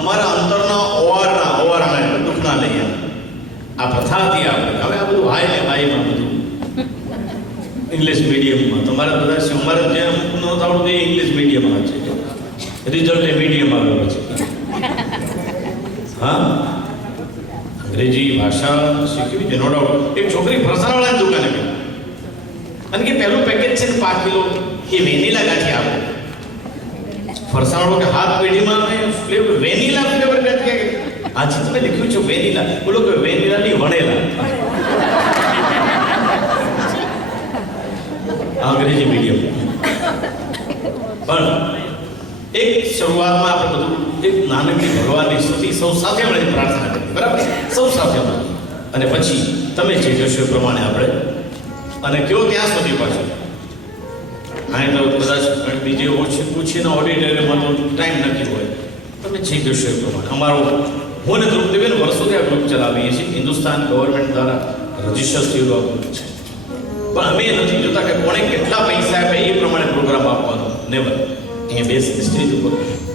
અમારા અંતરના ઓવારના દુઃખ ના લઈએ. આ પ્રથા હતી આપણે. હવે આ બધું હાય ને ભાઈમાં બધું ઇંગ્લિશ મીડિયમમાં તમારે બધા અમારે જે અમુક ન આવડતું એ ઇંગ્લિશ મીડિયમમાં છે. રિઝલ્ટ એ મીડિયમ આવેલો છે. હા, અંગ્રેજી ભાષા શીખવી છે નો ડાઉટ. એક છોકરી ફરસાણવાળાની દુકાને ગઈ અને કે પહેલું પેકેજ છે 5 કિલો એ વેનીલા ગાંઠી આપો. ફરસાણવાળો કે હાથ પેઢીમાં ફ્લેવર વેનીલા ફ્લેવર ગાંઠી કે આજે તમે લખ્યું છે વેનીલા, બોલો કે વેનીલા ની વણેલા. અંગ્રેજી મીડિયમ. પણ એક શરૂઆતમાં આપણે બધું એક નાનકડી ભગવાનની સ્તુતિ સૌ સાથે મળીને પ્રાર્થના કરી, બરાબર? સૌ સાથે મળી અને પછી તમે જે કહેશો એ પ્રમાણે આપણે અને કયો ત્યાં સુધી પાછું અહીં તો કદાચ બીજે ઓછી પૂછીને ઓડિટોરિયમમાં તો ટાઈમ નથી હોય. તમે જે કહેશો એ પ્રમાણે અમારો હું અને ધ્રુવદેવેન વર્ષોથી આ ગ્રુપ ચલાવીએ છીએ. હિન્દુસ્તાન ગવર્મેન્ટ દ્વારા રજીસ્ટર થયેલું આ ગ્રુપ છે. પણ અમે નથી જોતા કે કોણે કેટલા પૈસા આપે એ પ્રમાણે પ્રોગ્રામ આપવાનો. નેવર. અહીંયા બેસી સ્ટેજ ઉપર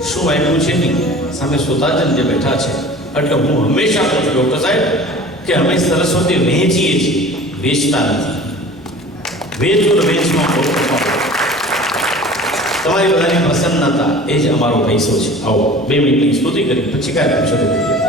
શું આપ્યું છે નહીં સામે શ્રોતાજન જે બેઠા છે. એટલે હું હંમેશા કહું છું ડૉક્ટર સાહેબ કે અમે સરસ્વતી વહેંચીએ છીએ, વેચતા નથી. વેચવું વેચમાં તમારી બધાની પ્રસન્નતા એ જ અમારો પૈસો છે. આવો 2 મિનિટની સ્તુતિ કરી પછી કાંઈ શરૂ કરીએ.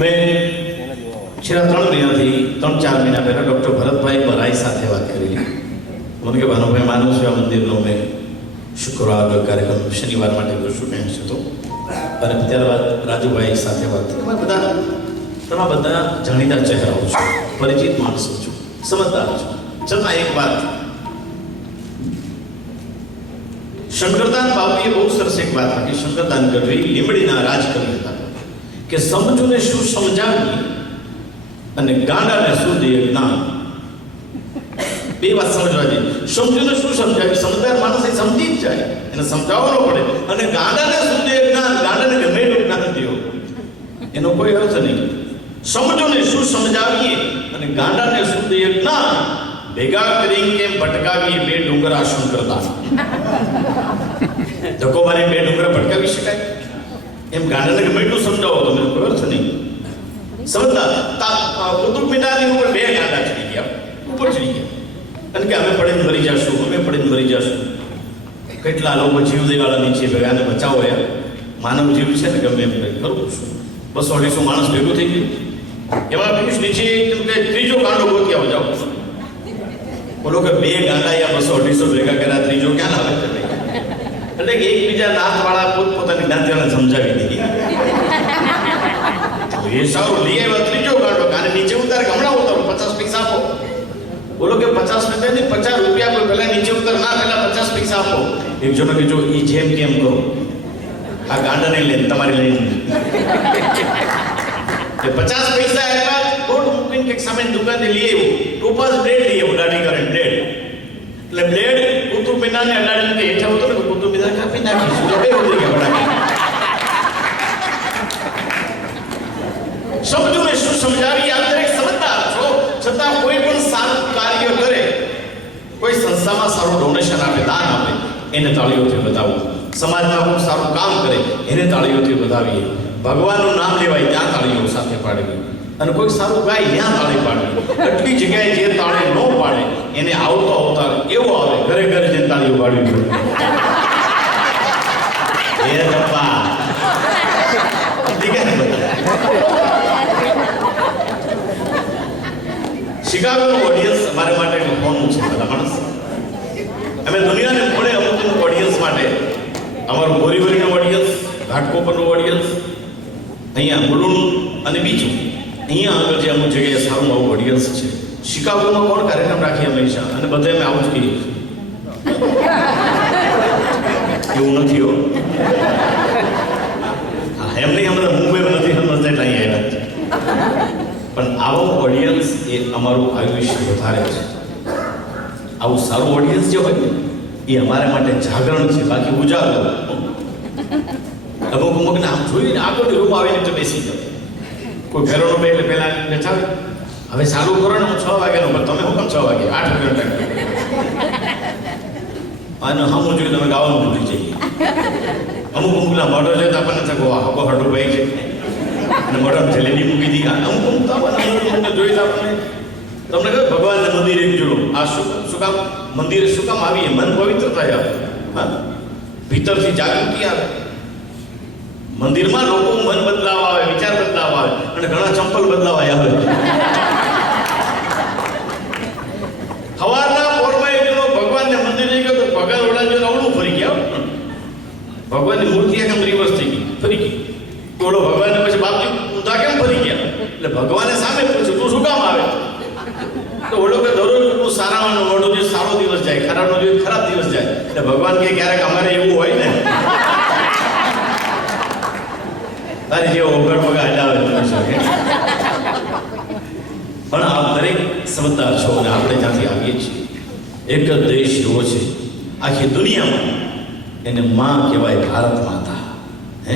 મેં છેલ્લા 3 મહિનાથી 3-4 મહિના પહેલાં ડૉક્ટર ભરતભાઈ બરાઈ સાથે વાત કરેલી. મને કે ભાનુભાઈ માનવ સેવા મંદિરનો મેં શુક્રવારનો કાર્યક્રમ શનિવાર માટે કરશું મેં હતો. અને ત્યારબાદ રાજુભાઈ સાથે વાત કરી. તમે બધા જાણીતા ચહેરાઓ છો, પરિચિત માણસો છો, સમજદાર છો. છતાં એક વાત, શંકરદાન બાપુએ બહુ સરસ એક વાત આપી. શંકરદાન ગઢવી લીંબડીના રાજ કરી હતા કે સમજૂને શું સમજાવીએ અને ગાંડાને શું દે જ્ઞાન. બે વાત સમજવા જોઈએ. સમજૂને શું સમજાવી, સમજદાર માણસ એ સમજી જ જાય, એને સમજાવવાનો પડે. અને ગાંડાને શું દે જ્ઞાન, ગાંડાને ગમે એટલું જ્ઞાન દેવો, એનો કોઈ અર્થ નહીં. સમજૂને શું સમજાવીએ અને ગાંડાને શું દે જ્ઞાન, ભેગા કરી કેમ ભટકાવીએ બે ડુંગરા શંકરદાન. ધક્કો મારી બે ડુંગરા ભટકાવી શકાય? એમ ગાંડાને ગમે એટલું સમજાવો તમે, કોઈ અર્થ નહીં. સમજદાર કુતુબ મિનારની ઉપર બે ગાંડા ચડી ગયા, ઉપર ચડી ગયા, અને કે અમે પડીને મરી જશું, અમે પડીને મરી જશું. કેટલા લોકો જીવ દેવાળા નીચે ભેગાને બચાવો યાર. માનવ જીવ છે ને, ગમે એમ કંઈ કરવું છું. 200-250 માણસ ભેગું થઈ ગયું. એમાં પીયુષ નીચે કે ત્રીજો ગાંડો ગોતી આવો જાઓ. બોલો કે બે ગાંડા યા 200-250 ભેગા કર્યા, ત્રીજો ક્યાં આવે છે? એટલે કે એકબીજા નાતવાળા પોતપોતાની નાતવાળા સમજાવી દીધી. એ સારું લઈ આવ્યા ત્રીજો ગાંડો, કાને નીચે ઉતાર, હમણાં ઉતારો, 50 પૈસા આપો. બોલો કે 50 પૈસા નહીં, 50 રૂપિયા કોઈ પહેલા નીચે ઉતાર, ના પહેલા 50 પૈસા આપો. એક જણો કે જો એ જેમ કેમ કરો, આ ગાંડાને લઈને તમારી લઈને 50 પૈસા આપ્યા. રોડ મૂકીને કંઈક સામે દુકાને લઈ આવ્યો, ટોપાસ બ્લેડ લઈ આવ્યો, દાઢી કરે બ્લેડ. એટલે બ્લેડ કુતુબ મિનારને અડાડીને હેઠા ઉતરો ને કુતુબ મિનાર કાપી નાખીશું. તો બે ઉતરી ગયા બડા. સમજૂને શું સમજાવી, આ દરેક સમજદાર છો, છતાં કોઈ પણ સારું કાર્ય કરે, કોઈ સંસ્થામાં સારું ડોનેશન આપે, દાન આપે, એને તાળીઓથી વધાવો. સમાજમાં કોઈ સારું કામ કરે, એને તાળીઓથી વધાવીએ. ભગવાનનું નામ લેવાય ત્યાં તાળીઓ સાથે પાડવી, અને કોઈ સારું ગાય ત્યાં તાળી પાડવી. એટલી જગ્યાએ જે તાળી ન પાડે એને આવતો અવતાર એવો આવે, ઘરે ઘરે જે તાળીઓ પાડવી પડે. એ બાપા શિકાગોનું ઓડિયન્સ અમારે માટે ફોનનું છે. બધા માણસ અમે દુનિયાને મળે અમુક ઓડિયન્સ માટે, અમારું બોરીવલીનું ઓડિયન્સ, ઘાટકોપરનું ઓડિયન્સ, અહીંયા મુલુંડ અને બીજું અહીંયા આગળ જે અમુક જગ્યાએ સારું આવું ઓડિયન્સ છે. શિકાગોમાં કોણ કાર્યક્રમ રાખીએ હંમેશા, અને બધા અમે આવું જ કહીએ. એવું નથી હો. હા એમ નહીં, અમે મુંબઈમાં નથી સમજતા એટલે અહીંયા આવ્યા. પણ આવો ઓડિયન્સ એ અમારું આયુષ્ય વધારે છે. આવું સારું ઓડિયન્સ જે હોય ને એ અમારા માટે જાગરણ છે, બાકી ઉજાગર. અમુકને આમ જોઈને આગળ રૂમ આવીને તો બેસી જાવ. કોઈ ફેરોનો બે એટલે પહેલા બેઠા હવે ચાલુ કરો ને, હું 6 વાગ્યાનો, પણ તમે હું કેમ 6 વાગે 8 વાગ્યાનો ટાઈમ અને હમ જોઈએ તમે ગાવાનું ભૂલી જઈએ. અમુકના મોઢો છે તો આપણને થકો હકો હટું ભાઈ છે, અને મોઢામાં જલેબી મૂકી દી. અમુક જોઈ આપણને તમને કહ્યું ભગવાનને મંદિરે જોડો. આ શું કામ મંદિરે શું કામ આવીએ? મન પવિત્ર થાય, હા, ભીતરથી જાગૃતિ આવે. મંદિરમાં લોકો મન બદલાવા આવે, વિચાર બદલાવા આવે, અને ઘણા ચંપલ બદલાવા આવે. સવારના પોરમાં એક જણો ભગવાનને મંદિર જઈ ગયો તો ભગવાન ઓલા જઈને અવળું ફરી ગયા. ભગવાનની મૂર્તિ એકદમ રિવર્સ થઈ ગઈ, ફરી ગઈ. ઓલો ભગવાનને પછી બાપજી ઊંધા કેમ ફરી ગયા? એટલે ભગવાને સામે પૂછ્યું તું શું કામ આવે? તો ઓલો કે દરરોજ તું સારામાં મોઢું જે સારો દિવસ જાય, ખરાબનો જે ખરાબ દિવસ જાય. એટલે ભગવાન કે ક્યારેક અમારે એવું હોય ને, તારી જેવો ઓગળ પગા હલાવે શકે. પણ આપ દરેક સમજદાર છો, અને આપણે ત્યાંથી આવીએ છીએ. એક જ દેશ એવો છે આખી દુનિયામાં, એને માં કહેવાય, ભારત માતા. હે,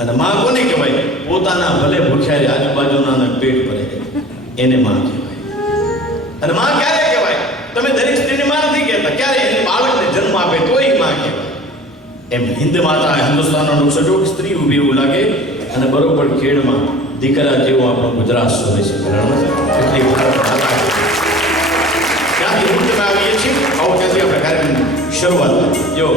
અને માં કોને કહેવાય? પોતાના ભલે ભૂખ્યા આજુબાજુના પેટ ભરે એને માં કહેવાય. અને માં ક્યારે કહેવાય? તમે દરેક સ્ત્રીને માં નથી કહેતા, ક્યારે એને બાળકને જન્મ આપે તોય માં કહેવાય. એમ હિન્દ માતા, હિન્દુસ્તાનનો સજોગ સ્ત્રી ઊભી એવું લાગે, અને બરોબર ખેડમાં દીકરા જેવું આપણું ગુજરાત શોધે છે. એટલી ભારત માતા. ત્યાંથી મુક્તમાં આવીએ છીએ. આવો ત્યાંથી આપણે કાર્યક્રમની શરૂઆત જો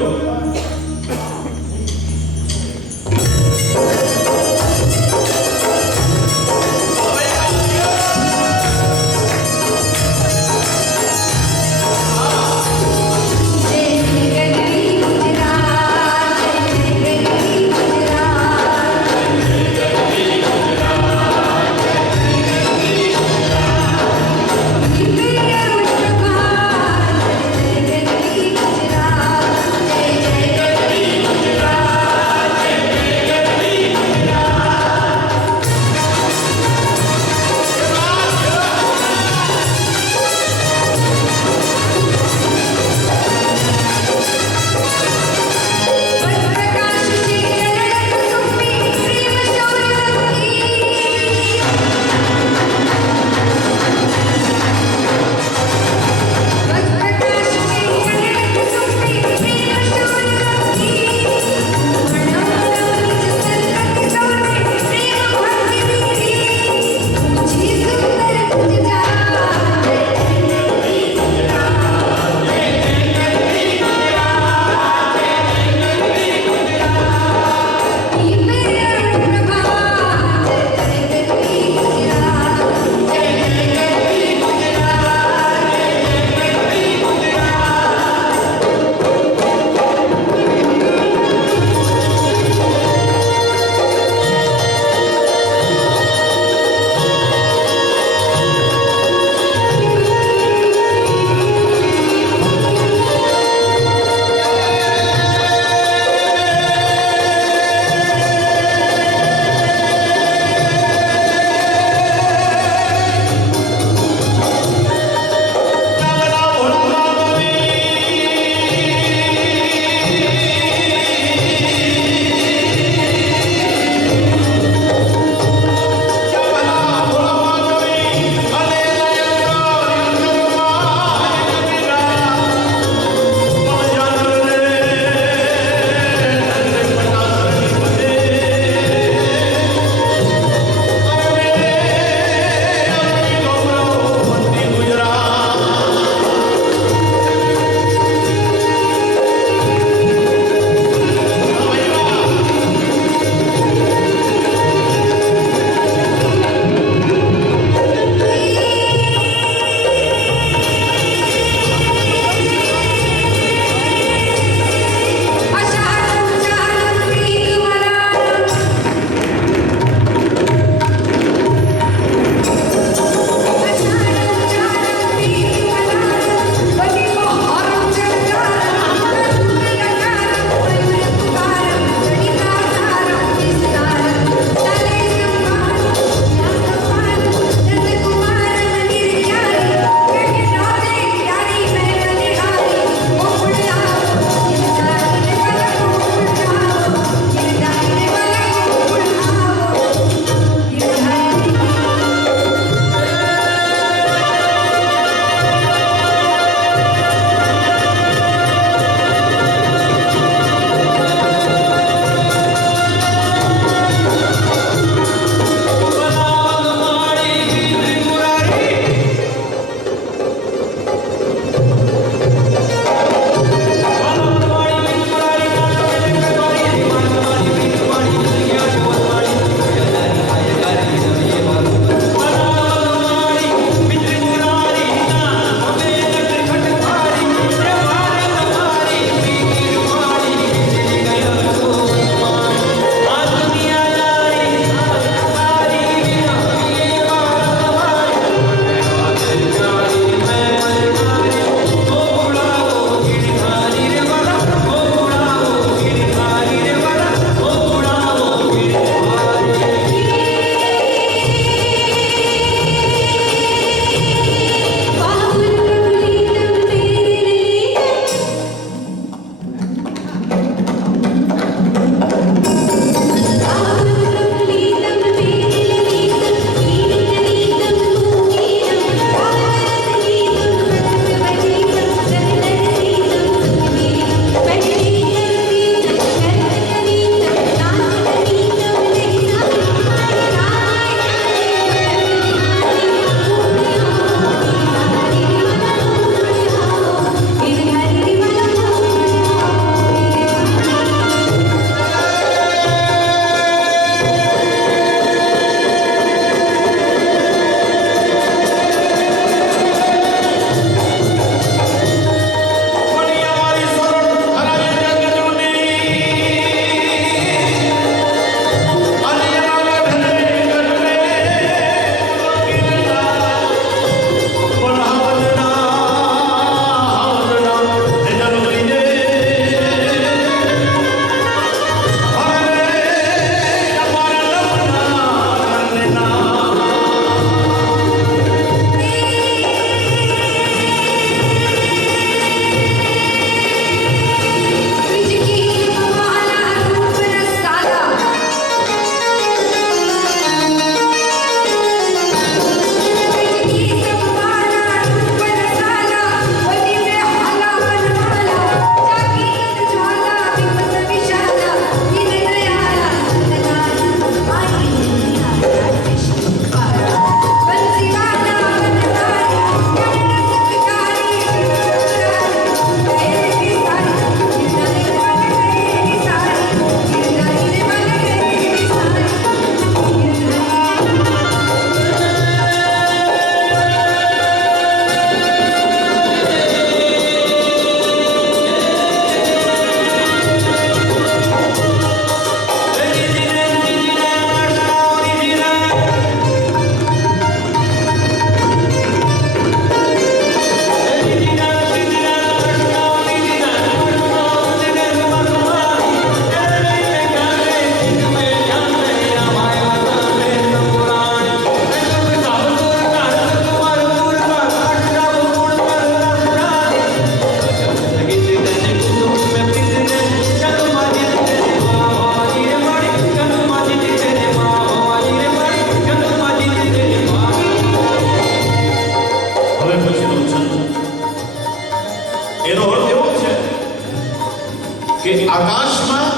આકાશમાં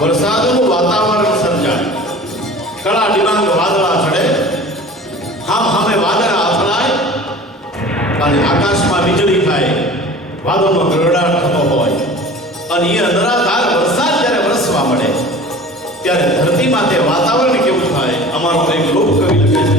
વરસાદનું વાતાવરણ સર્જાય, કળા ડિબાંગ વાદળા ચડે, હામે વાદળા અથડાય અને આકાશમાં વીજળી થાય, વાદળનો ગડગડાટ થતો હોય અને એ અનરાધાર વરસાદ જ્યારે વરસવા મળે ત્યારે ધરતીમાં તે વાતાવરણ કેવું થાય, અમારો એક લોક કવિ લખે છે.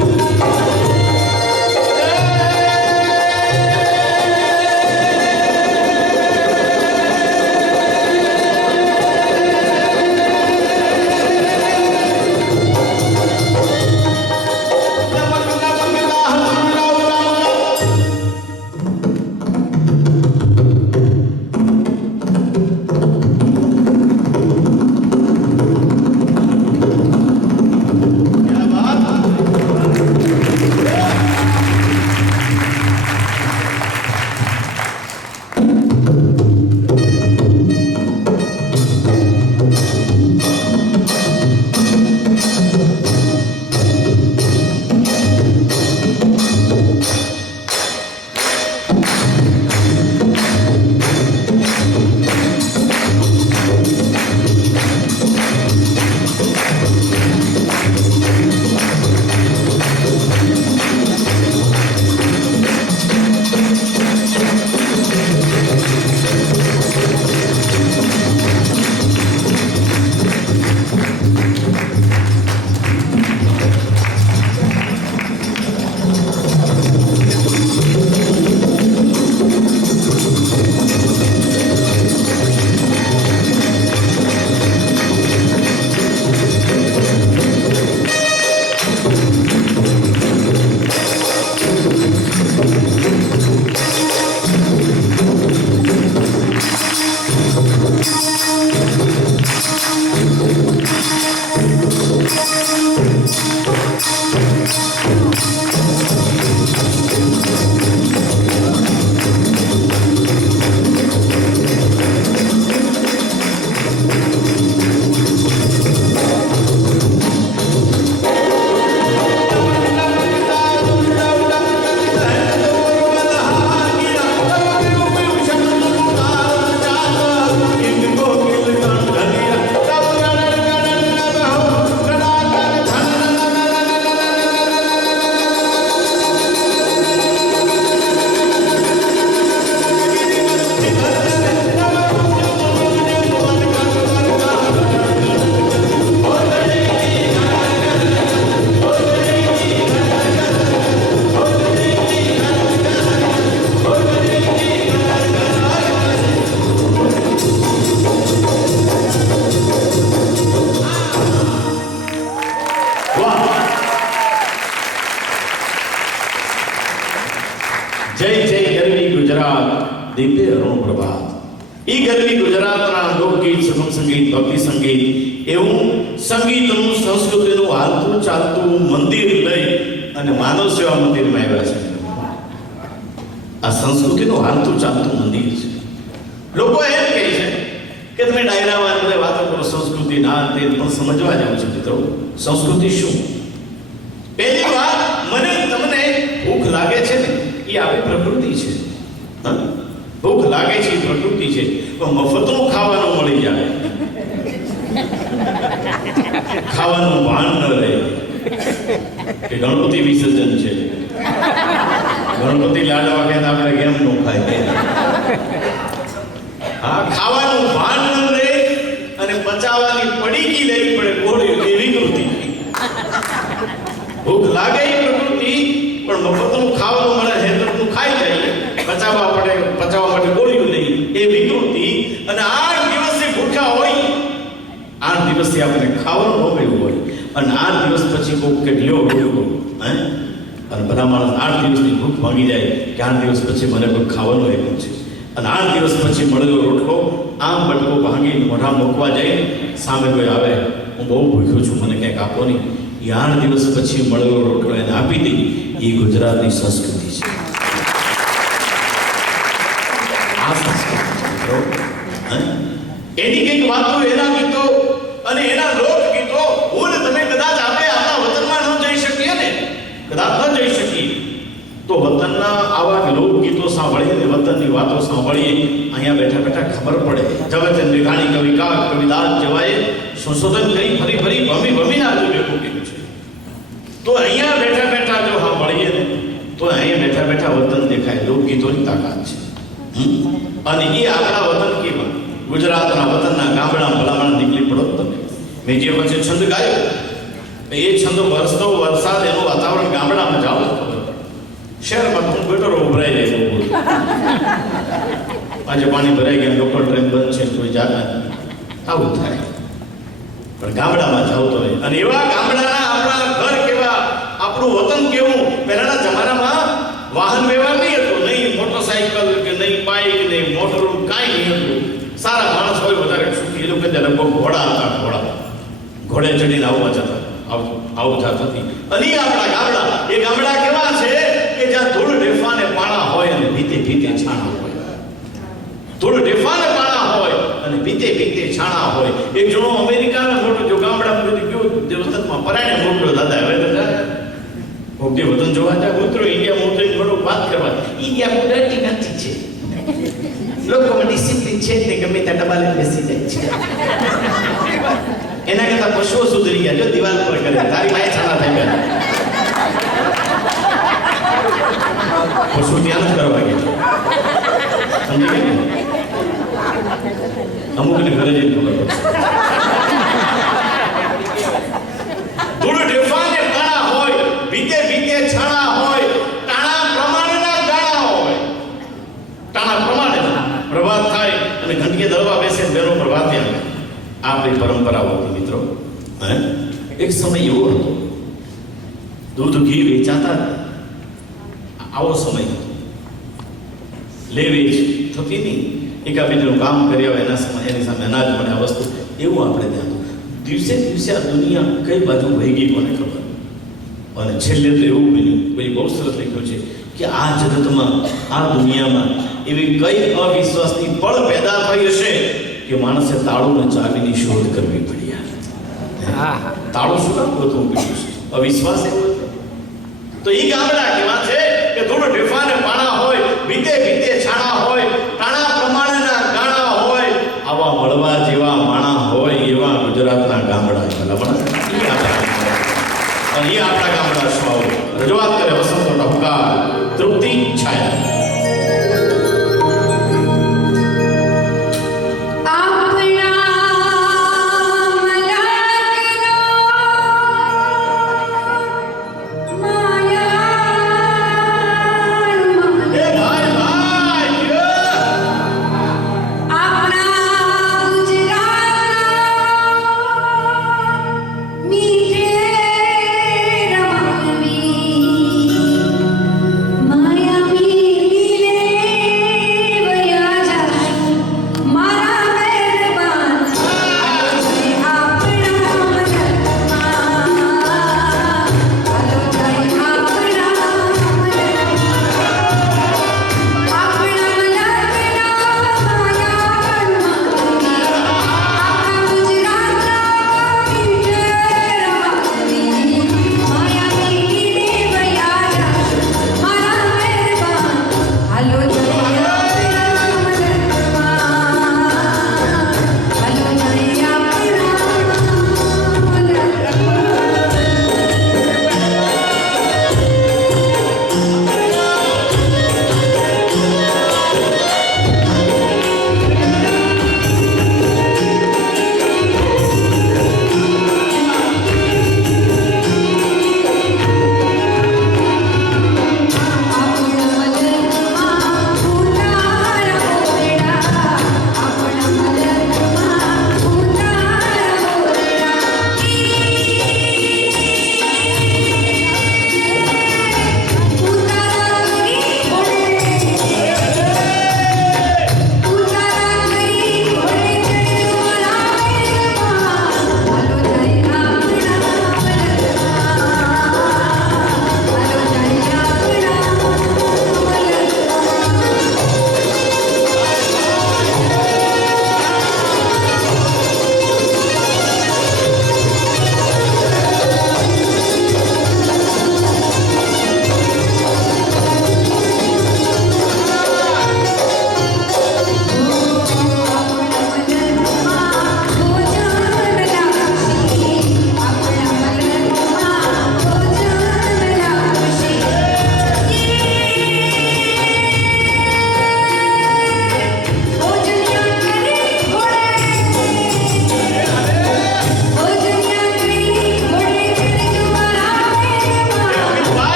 જય જય ગરવી ગુજરાત, દિવ્ય અરુણ પ્રભાત. એ ગરવી ગુજરાતના લોકગીત, સુગમ સંગીત, ભક્તિ સંગીત, એવું સંગીતનું સંસ્કૃતિનું હાલતું ચાલતું મંદિર લઈ અને માનવ સેવા મંદિરમાં આવ્યા છે. આ સંસ્કૃતિનું હાલતું ચાલતું મંદિર છે. લોકો એમ કહે છે કે તમે ડાયરામાં બધા વાતો કરો સંસ્કૃતિ ના, તે પણ સમજવા જેવું છે મિત્રો. સંસ્કૃતિ શું? પહેલી વાત, મને તમને ભૂખ લાગે છે ને, એ આપણી પ્રકૃતિ છે. ભૂખ લાગે છે એ પ્રકૃતિ છે, પણ મફતનું ખાવાનું મળી જાય, ખાવાનું ભાન ન રહે કે ગણપતિ વિસર્જન છે, ગણપતિ લાડવા કે આપણે કેમ ન ખાય. હા, ખાવાનું ભાન ન રહે અને પચાવવાની પડીકી લેવી પડે ગોળી, એવી પ્રકૃતિ. ભૂખ લાગે એ પ્રકૃતિ, પણ મફતનું ખાવાનું મળે, હેતરનું ખાઈ જાય, પચાવવા માટે ગોળીઓ લઈ, એ વિકૃતિ. અને 8 દિવસે ભૂખ્યા હોય, 8 દિવસથી આપણે ખાવાનું ન મળ્યું હોય, અને 8 દિવસ પછી કોઈ કે લ્યો ગોળ્યો, હે, અને બધા માણસ 8 દિવસની ભૂખ ભાંગી જાય કે 8 દિવસ પછી મને કોઈ ખાવાનું આવ્યું છે, અને 8 દિવસ પછી મળેલો રોટલો આમ બટકો ભાંગીને મોઢા મૂકવા જાય, સામે કોઈ આવે, હું બહુ ભૂખ્યો છું, મને ક્યાંક આપો નહીં, એ 8 દિવસ પછી મળેલો રોટલો એને આપી દઈ. એ ગુજરાતની સંસ્કૃતિ છે. આ સંસ્કૃતિ એની કંઈક વાતો, એના ગીતો અને એના લોકગીતો હું ને તમે કદાચ આપણે આપણા વતનમાં ન જઈ શકીએ ને, કદાચ ન જઈ શકીએ તો વતનના આવા લોકગીતો સાંભળીને વતનની વતનની વાતો સાંભળીએ, અહીંયા બેઠા બેઠા ખબર પડે. ઝવેરચંદ મેઘાણી કવિ કાગ કવિદાસ જેવાએ સંશોધન કરી ફરી ફરી ભમીને આજુ ભેગું કર્યું છે. તો અહીંયા બેઠા બેઠા જો સાંભળીએ ને તો અહીંયા બેઠા બેઠા વતન દેખાય. લોકગીતોની તાકાત છે. અને એ આપણા વતન કેવા? ગુજરાતના વતનના ગામડા ભલામણ નીકળી પડો તમે. મેં જે પછી છંદ ગાયો એ છંદ વરસતો વરસાદ એનું વાતાવરણ ગામડામાં જાવ તો ખબર પડે. શહેરમાં તો ગટરો ઉભરાઈ જાય એવું આજે પાણી ભરાઈ ગયા, લોકલ ટ્રેન બંધ છે, કોઈ જાતા આવું થાય. પણ ગામડામાં જાવ તો અને એવા ગામડાના આપણા ઘર કેવા, આપણું વતન કેવું. પહેલાના જમાનામાં વાહન વ્યવહાર નહીં હતો, નહીં મોટરસાઇકલ કે નહીં બાઇક નહીં મોટરું કાંઈ નહીં હતું. સારા માણસ હોય વધારે સુખી. એ લોકો લગભગ ઘોડા હતા, ઘોડે ચડીને આવવા જતા, આવું થતું હતી. અને આપણા ગામડા, એ ગામડા કેવા છે કે જ્યાં ધૂળ ઢેફાને પાણા હોય અને ભીતે ભીતે છાણા હોય. ધૂળ ઢેફાને પાણા હોય અને ભીતે ભીતે છાણા હોય. એક જણો અમેરિકાના મોટો જો ગામડામાં ગયો દેવસ્થાનમાં પરાણે મોકલો દાદા. હવે દાદા ઓકે વતન જોવા જાય મિત્રો, ઇન્ડિયા મોટો થોડો વાત કરવા. ઇન્ડિયા મોટી નથી છે, લોકોમાં ડિસિપ્લિન છે ને, ગમે ત્યાં ડબાલે બેસી જાય છે. એના કરતા પશુઓ સુધરી ગયા. જો દિવાલ પર કરે તારી પાસે છાના થઈ ગયા, પશુ ત્યાં જ કરવા ગયા. સમજી ગયા? અમુકને ઘરે જઈને ખબર પડશે. ધૂળ ઢેફાને કાણા હોય, ભીતે ભીતે છાણા હોય, ટાણા પ્રમાણેના ગાણા હોય. ટાણા પ્રમાણેના પ્રભાત થાય અને ઘંટીએ દળવા બેસે બેનો પ્રભાત આવે. આપણી પરંપરાઓ હતી મિત્રો. એક સમય એવો હતો દૂધ ઘી વેચાતા, આવો સમય હતો. લે વેચ થતી નહીં, એકાબીજનું કામ કર્યા હોય એના સમય એની સામે અનાજ મળે આ વસ્તુ, એવું આપણે ત્યાં દિવસે દિવસે આ દુનિયા કઈ બાજુ વહી ગઈ કોને ખબર. અને છેલ્લે તો એવું બન્યું, કોઈ બહુ સરસ લખ્યું છે કે આ જગતમાં આ દુનિયામાં એવી કઈ અવિશ્વાસની પળ પેદા થઈ હશે કે માણસે તાળું અને ચાવીની શોધ કરવી પડી. તાળું શું કામ ગોતવું પડ્યું છે? અવિશ્વાસ એવો હતો. તો એ ગામડા કેવા છે કે ધૂળ ઢેફાને પાણા હોય, ભીતે ભીતે છાણા હોય, ટાણા પ્રમાણેના ગાણા હોય. આવા મળવા જેવા માણા હોય એવા ગુજરાતના ગામડા ભલામણ. અને એ આપણા ગામડા શું આવો રજૂઆત કરે વસંતો ટહુકાર તૃપ્તિ છાયા. મીઠે રમવી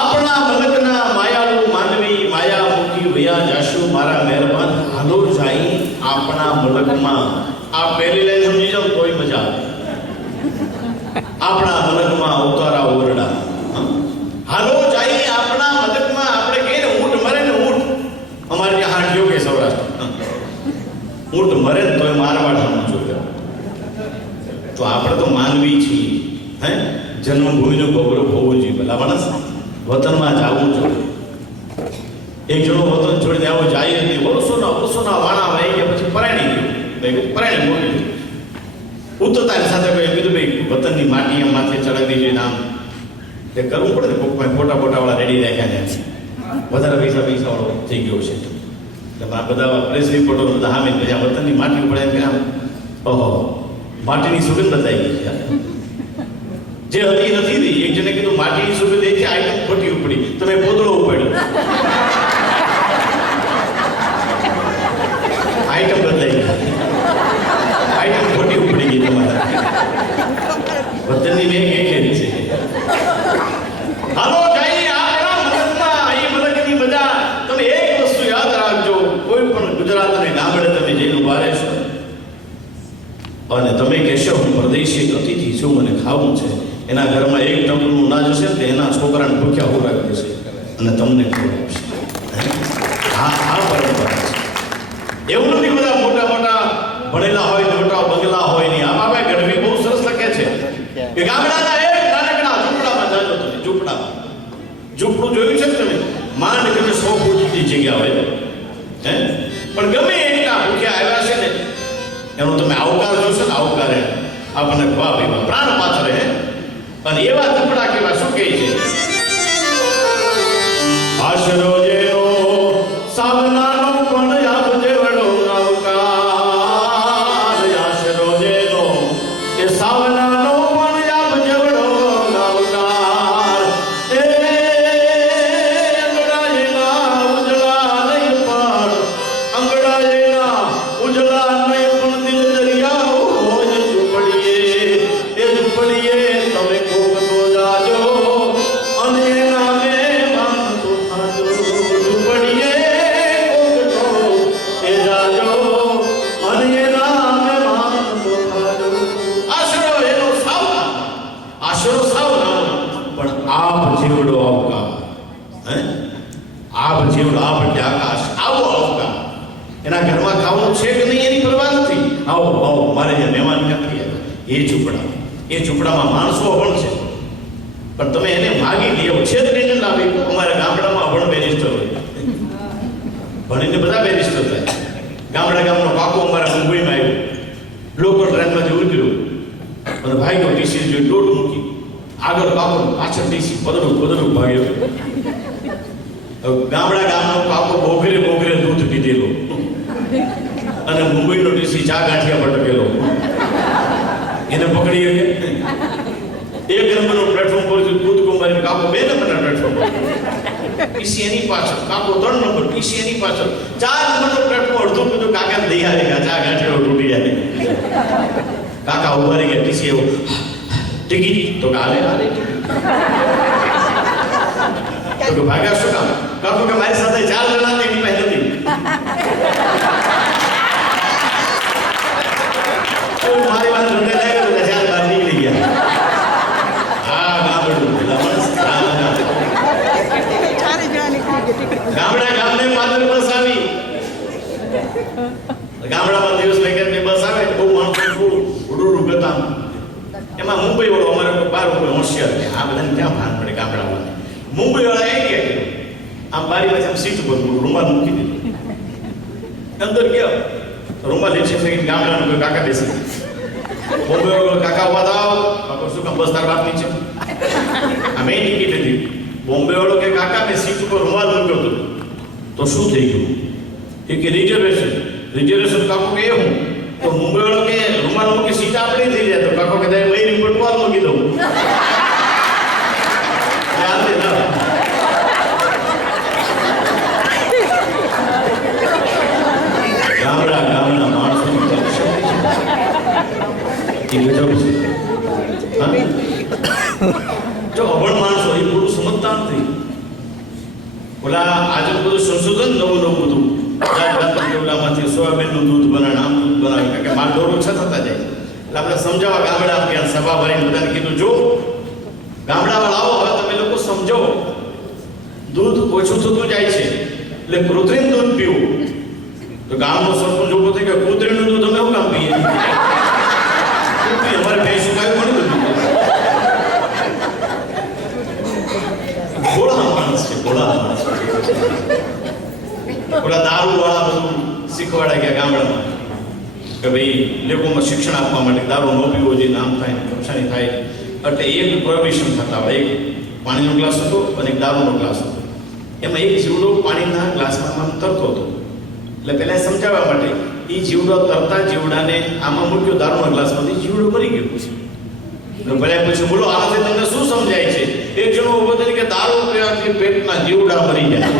આપણા મલકના માયાળુ માનવી માયા મૂકી વયા જાશુ મારા મહેરબાન હાલો જાય આપણા મલકમાં. આ પહેલી લાઈન સમજી જાઓ કોઈ મજા આવે. આપણા મલકમાં ઉતારા ઓરડા. હાલો જાય આપણા મલકમાં. આપણે કહીએ ને ઊંટ મરે ને ઊંટ, અમારે ત્યાં હાંડિયો કે સૌરાષ્ટ્ર, ઊંટ મરે ને તોય મારવાડ સમજો. તો આપણે તો માનવી છીએ, હે જન્મભૂમિનું ગૌરવ હોવું જોઈએ. ભલા માણસ વતનમાં જવું જોઈએ. એક જણો વતન છોડીને આવો જાય નહીં, વર્ષોના વાણા વહી ગયા, પછી પરાયણી ગયું, પરાયણી મોકલી ઉતરતાની સાથે કોઈ કીધું ભાઈ વતનની માટી એમ માથે ચડાવી જોઈએ. આમ એ કરવું પડે ને, કોઈક ફોટા વાળા રેડી રાખ્યા છે, વધારે પૈસા વાળો થઈ ગયો છે. એટલે આ બધા પ્રેસ રિપોર્ટો બધા સામે પછી વતનની માટી પડે એમ કે આમ ઓહો માટીની સુગંધ બતાવી ગઈ છે. જે હતી નથી રહી. એક જણે કીધું માટીની સુગંધ એ આઈટમ ખોટી ઉપડી, તમે પોતળો ઉપાડ્યો, આઈટમ બદલાઈ ગઈ, આઈટમ ખોટી ઉપડી ગઈ તમારા વતનની મેં કે ખેરી છે. હાલો જાય આપણા મલકમાં, અહીં મલકની મજા. તમે એક વસ્તુ યાદ રાખજો, કોઈ પણ ગુજરાતને ગામડે તમે જઈને ઉભા રહેશો અને તમે કહેશો હું પરદેશી અતિથિ છું, મને ખાવું છે, એના ઘરમાં એક ટંકનું અનાજ હશે તો એના છોકરાને ભૂખ્યા ઉરાવી દેશે અને તમને ખવડાવશે. આ પરંપરા છે. એવું નથી બધા મોટા ભણેલા હોય, મોટા બંગલા હોય નહીં. આમાં ભાઈ ગઢવી બહુ સરસ લખે છે કે ગામડાના એક નાનકડા ઝૂંપડામાં જાજો તમે. ઝૂંપડું જોયું છે તમે? માંડ ગમે 100 ફૂટની જગ્યા હોય, હે પણ ગમે એટલા ભૂખ્યા આવ્યા છે ને એનો તમે આવકાર જોશો ને, આવકારે આપણને ભાવ પ્રાણ પાત્ર હે. અને એવા ઝૂંપડા કેવા શું કહે છે? આશરો જેનો સાવનાનો પણ આપજે વડો આવકાર. આશરો જેનો એ સાવનાનો પણ આપજે વડો આવકાર. એ અંગડાયેના ઉજળા નહીં પણ અંગડાયેના ઉજળા નહીં પણ દિલ દરિયાઓ હોય ઝૂંપડીએ. એ ઝૂંપડીએ તમે કોક તો જાજો અને એના મહેમાન તો થાજો. ઝૂંપડીએ કોક તો એ જાજો અને એના મહેમાન તો થાજો. આશરો એનો સાવના, આશરો સાવના પણ આપ જેવડો આવકાર, હે આપ જેવડો, આપ એટલે આકાશ, આવો આવકાર. એના ઘરમાં ખાવું છે કે નહીં એની પરવા નથી. આવો આવો મારે જે મહેમાન ક્યાંથી આવ્યા. એ ઝૂંપડામાં માણસો પણ છે પણ તમે એને માગી લ્યો છે જ નહીં લાવી. અમારા ગામડામાં અભણ બેરિસ્ટર હોય, ભણીને બધા બેરિસ્ટર થાય. ગામનો કાકો અમારા મુંબઈમાં આવ્યો, લોકલ ટ્રેનમાંથી ઉતર્યો અને ભાઈનો ટીસી જોઈ દોઢ મૂકી, આગળ કાકો પાછળ ટીસી પદડું ભાગ્યો. ગામનો કાકો બોઘરે દૂધ પીધેલો અને મુંબઈનો ટીસી ચા ગાંઠિયા પર ટકેલો. એને પકડી એક નંબરનું પ્લેટફોર્મ પર દૂધ કુંભારી કાકો 2 નંબરના પ્લેટફોર્મ પર, ટીસી એની પાછળ, કાકો 3 નંબર, ટીસી એની પાછળ, 4 નંબરનો પ્લેટફોર્મ અડધું કીધું કાકા દઈ હારી ગયા, ચા ગાંઠિયો તૂટી જાય. કાકા ઉભા રહી ગયા. ટીસી એવું ટિકિટ તો હાલે તો ભાગ્યા શું કામ? કાકો કે મારી સાથે 4 જણા એની પાસે નથી. મારી વાત ધંધે લાગ્યો એટલે 4 બહાર નીકળી ગયા. હા ગામડું ગામને પાદર બસ આવી. ગામડામાં દિવસ વેકેન્ડની બસ આવે બહુ માણસો ઉડું ગતા. એમાં મુંબઈ વાળો અમારે 12 રૂપિયા હોશિયાર છે. આ બધાને ક્યાં ભાન પડે ગામડામાં. મુંબઈ વાળા એ કે આમ બારીમાંથી આમ સીટ ઉપર રૂમાલ મૂકી દીધું, અંદર ગયો રૂમાલ નીચે ફેંકી ગામડાનો કોઈ કાકા બેસી. મુંબઈ વાળો કાકા ઉભા થાવ. કાકો શું કામ? બસ તાર બાપ નીચે. અમે ટિકિટ હતી. બોમ્બે વાળો કે કાકા મેં સીટ ઉપર રૂમાલ મૂક્યો હતો. તો શું થઈ ગયું? એ કે રિઝર્વેશન. કાકો કે હું તો મુંબઈ વાળો કે રૂમાલ મૂકી સીટ આપણી થઈ જાય. તો કાકો કે બઈ ઉપર ટુવાલ મૂકી દઉં. ગામના માણસો જો અભણ માણસો એ પૂરું સમજતા નથી. ઓલા આજે બધું સંશોધન નવું બધું કેવડામાંથી સોયાબીનનું દૂધ બનાવે, આમ દૂધ બનાવે, કારણ કે માલ ઢોર ઓછા થતા જાય. એટલે આપણે સમજાવવા ગામડા ત્યાં સભા ભરીને બધાને કીધું, જો ગામડાવાળા આવો, હવે તમે લોકો સમજો, દૂધ ઓછું થતું જાય છે એટલે કૃત્રિમ દૂધ પીવું. તો ગામનો સરપંચ ઉભો થઈ ગયો, કૃત્રિમનું દૂધ અમે શું કામ પીએ? અમારે ભેંસ ઉગાવ્યું ઘણું બધું. ભોળા માણસ છે, ભોળા માણસ. ઓલા દારૂ વાળા બધું શીખવાડા ગયા ગામડામાં કે ભાઈ લોકોમાં શિક્ષણ આપવા માટે દારૂ ન પીવો જોઈએ, નામ થાય, નુકસાની થાય. એટલે એક પ્રોહિબિશન થતા હોય, એક પાણીનો ગ્લાસ હતો અને એક દારૂનો ગ્લાસ હતો. એમાં એક જીવડો પાણીના ગ્લાસમાં તરતો હતો. એટલે પહેલા સમજાવવા માટે એ જીવડો તરતા જીવડાને આમાં મૂક્યો દારૂના ગ્લાસમાંથી, જીવડો મરી ગયો. ભલે પછી બોલો, આનાથી તમને શું સમજાય છે? એક જણો ઉભો થઈને કે દારૂ પીવાથી પેટના જીવડા મરી જાય.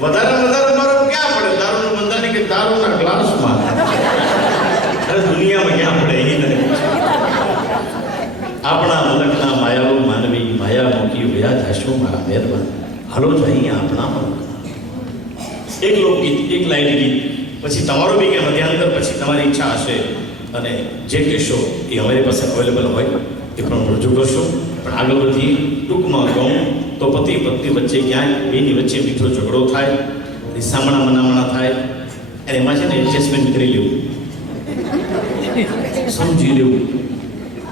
વધારે મારો ક્યાં પડે? દારૂનું બંધાની કે દારૂના ગ્લાસમાં? અરે દુનિયામાં ક્યાં પડે? એ નથી. આપણા મલકના માયાળુ માનવી માયા મૂકી વ્યા જશો મારા મહેરબાન, હાલો જઈએ આપણા મલક. એક લોકગીત, એક લાઈન ગીત, પછી તમારો બી કે મધ્યાંતર, પછી તમારી ઈચ્છા હશે અને જે કહેશો એ અમારી પાસે અવેલેબલ હોય એ પણ રજૂ કરશો. પણ આગળ વધી ટૂંકમાં કહું તો પતિ પત્ની વચ્ચે ક્યાંય બેની વચ્ચે મીઠો ઝઘડો થાય, સામણા મનામણા થાય, અને એમાં છે ને એડજસ્ટમેન્ટ કરી લેવું, સમજી લેવું.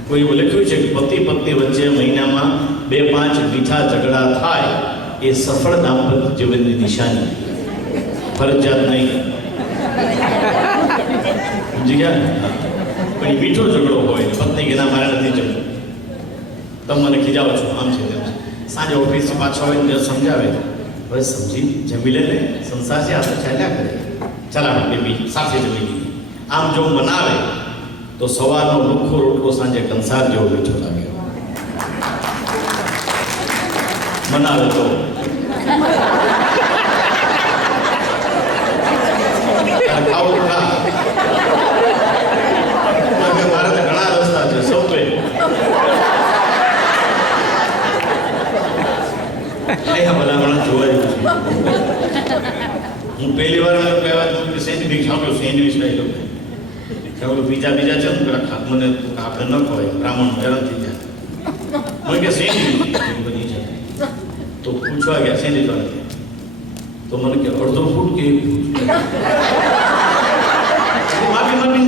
કોઈ એવું લખ્યું છે કે પતિ પત્ની વચ્ચે મહિનામાં 2-5 મીઠા ઝઘડા થાય એ સફળ દાંપત્ય જીવનની નિશાની, ફરજિયાત નહીં. સમજી ગયા? પણ એ મીઠો ઝઘડો હોય, પત્ની કે ના મારે નથી જમવું, તમે મને ખીજાવો છો, આમ છે તેમ છે. સાંજે ઓફિસથી પાછો હોય ને સમજાવે, હવે સમજી જમી લે ને, સંસાર છે આ તો ચાલ્યા કરે, ચાલ બેબી સાથે જમી લઈએ. આમ જો બનાવે તો સવારનો લુખ્ખો રોટલો સાંજે કંસાર જેવો મીઠો લાગે. બનાવે તો ખાવું ખા. મારે તો ઘણા રસ્તા છે, સૌપે ભલામણ જોવા જેવું છે. હું પહેલી વાર કહેવા કે સેન્ડવિચ આપ્યો, સેન્ડવિચ લઈ લો. બીજા છે ને પેલા મને આપણે ન ખવાય, બ્રાહ્મણ હેરાન થઈ જાય. મને કે સેન્ડવિચ બની જાય તો પૂછવા ગયા સેન્ડવિચ વાળા, તો મને કે અડધો ફૂટ કે 1 ફૂટ. માફી માફી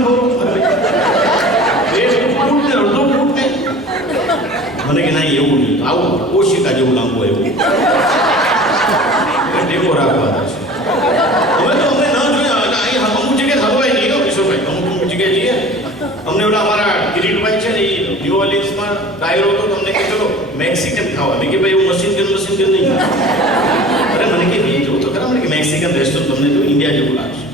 અડધો ફૂટ ને મને કે ના એવું નહીં, આવું ઓશિકા જેવું લાંબુ એવું ટેકો રાખવા છે. હવે તો અમને ન જોયા, અહીં અમુક જગ્યાએ હલવાય નહીં, કિશોરભાઈ, અમુક જગ્યાએ જઈએ. અમને ઓલા અમારા કિરીટભાઈ છે ને, એ ન્યુ ઓર્લિન્સમાં ડાયરો હતો, તમને કે ચલો મેક્સિકન ખાવા. મેં કે ભાઈ એવું મશીન કે નહીં. અરે મને કે ભાઈ જોવું તો ખરા, મને કે મેક્સિકન રેસ્ટોરન્ટ તમને જો ઇન્ડિયા જેવું લાગશે.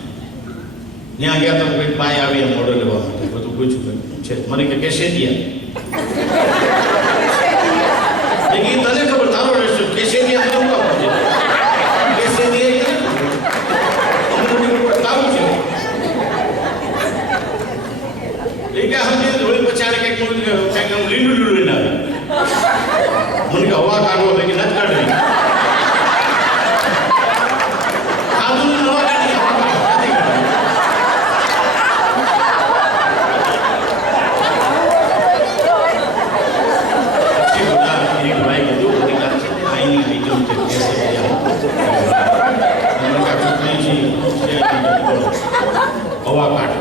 ત્યાં ગયા તો કોઈ પાય આવી મોડલ લેવા માટે બધું પૂછ્યું છે. મને કે કેશે દિયા, તને ખબર તારો રેસ્ટોરન્ટ કેશે દિયા તો કેશે દિયા તારું છે. એ કે હમણાં થોડી પછી આને કંઈક લીલું લઈને આવે. મને કે હવા કાઢવો કે નથી કાઢવી, ખાધું હવા કાઢી. હવા કાઢો,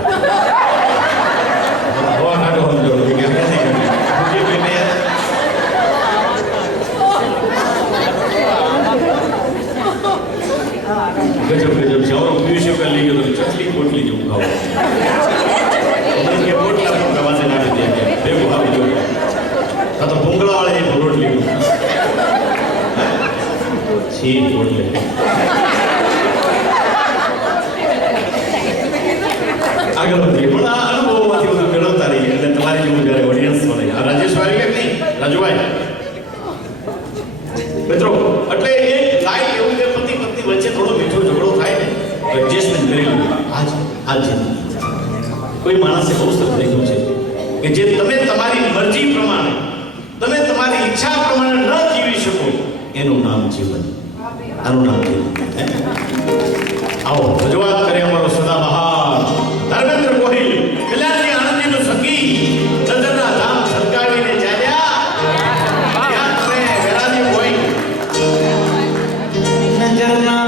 હવા કાઢો સમજો કે ગજબ ગજબ જવરો પીવી શકે લઈ ગયો, ચટલી પોટલી જેવું ખાવું કે પોટલા પણ પ્રવાસે નાખી દે ભેગું આવી ગયું, આ તો ભૂંગળા વાળા રોટલી છી પોટલી. આગળ વધીએ, પણ આ અનુભવોમાંથી બધું મેળવતા રાજુભાઈ મિત્રો, એટલે એક લાઈફ એવું કે પતિ પત્ની વચ્ચે થોડો મીઠો ઝઘડો થાય ને એડજસ્ટમેન્ટ કરી લો. આજ જિંદગી કોઈ માણસે બહુ સરસ લખ્યું છે કે જે તમે તમારી મરજી પ્રમાણે, તમે તમારી ઈચ્છા પ્રમાણે ન જીવી શકો એનું નામ જીવન, આનું નામ જીવન. આવો રજૂઆત કરે અમારો સદાબહાર ધર્મેન્દ્ર ગોહિલ, કલ્યાણજી આનંદજીનું સખી, નજરના ધામ છલકાવીને ચાલ્યા. ત્યાં તમે વેરાજી ગોહિલ નજરના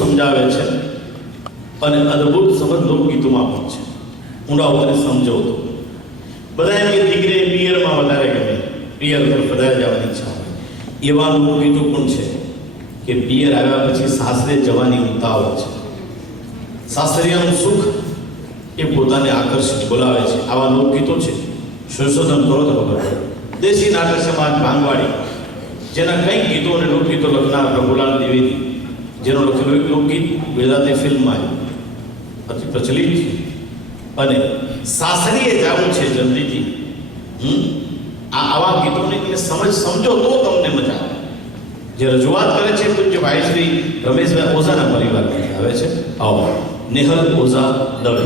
સમજાવે છે અને અદ્ભુત સમજ લોકગીતોમાં પણ છે. ઊંડા ઉતરે સમજો તો બધા એમ કે દીકરી પિયરમાં વધારે ગમે, પિયર પર વધારે જવાની ઈચ્છા હોય. એવા લોકગીતો પણ છે કે પિયર આવ્યા પછી સાસરે જવાની ઉતાવળ છે. સાસરિયાનું સુખ એ પોતાને આકર્ષિત બોલાવે છે. આવા લોકગીતો છે. સંશોધન કરો તો ખબર પડે. દેશી નાટક સમાજ ભાંગવાડી, જેના કંઈક ગીતો અને લોકગીતો લખનાર પ્રભુલાલ દ્વિવેદી, જેનો લખેલું એક લોકગીત ગુજરાતી ફિલ્મમાં અતિ પ્રચલિત છે. અને સાસરીએ જવું છે જલ્દીથી, આવા ગીતોની તમે સમજો તો તમને મજા આવે. જે રજૂઆત કરે છે પૂજ્ય ભાઈ શ્રી રમેશભાઈ ઓઝાના પરિવારમાંથી આવે છે. આવો નિહલ ઓઝા દવે.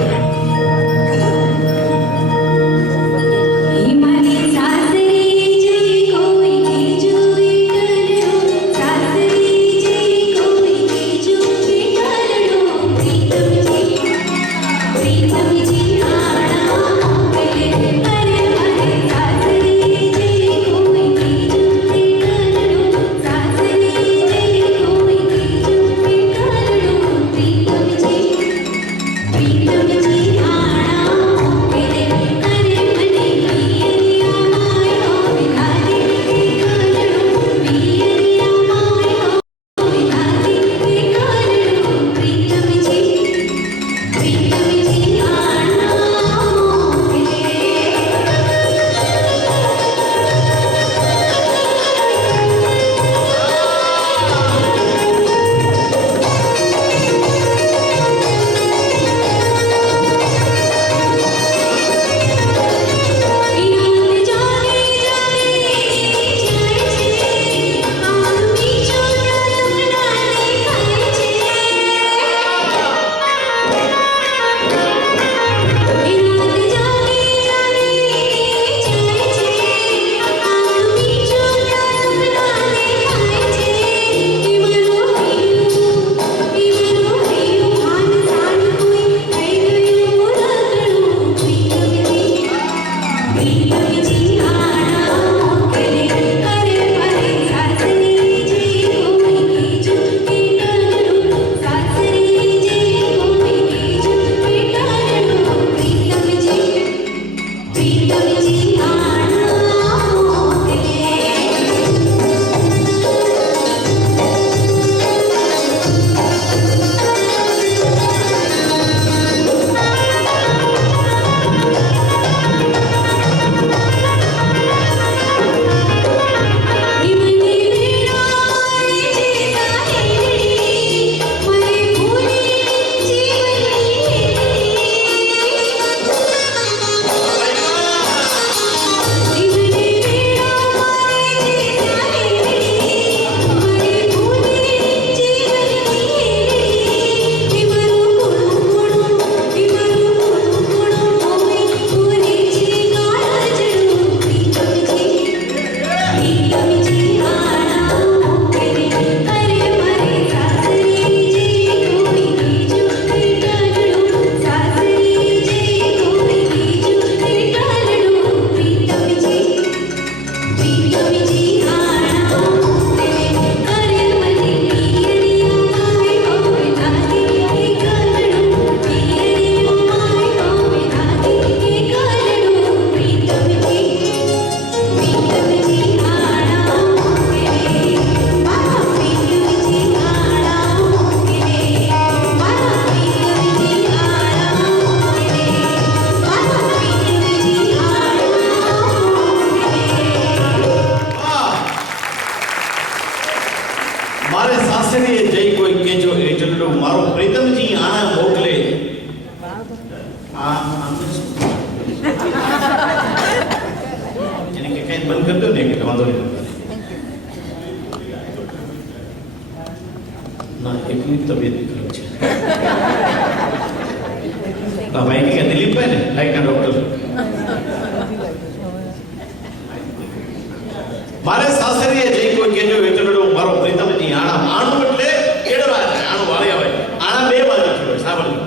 મારે સાસરીએ જઈ કોઈ કેજો વેચડો મારો પ્રીતમજી આણા આણું એટલે કેડવા છે આણું વાળી આવે આણા બે બાજુ છે સાંભળજો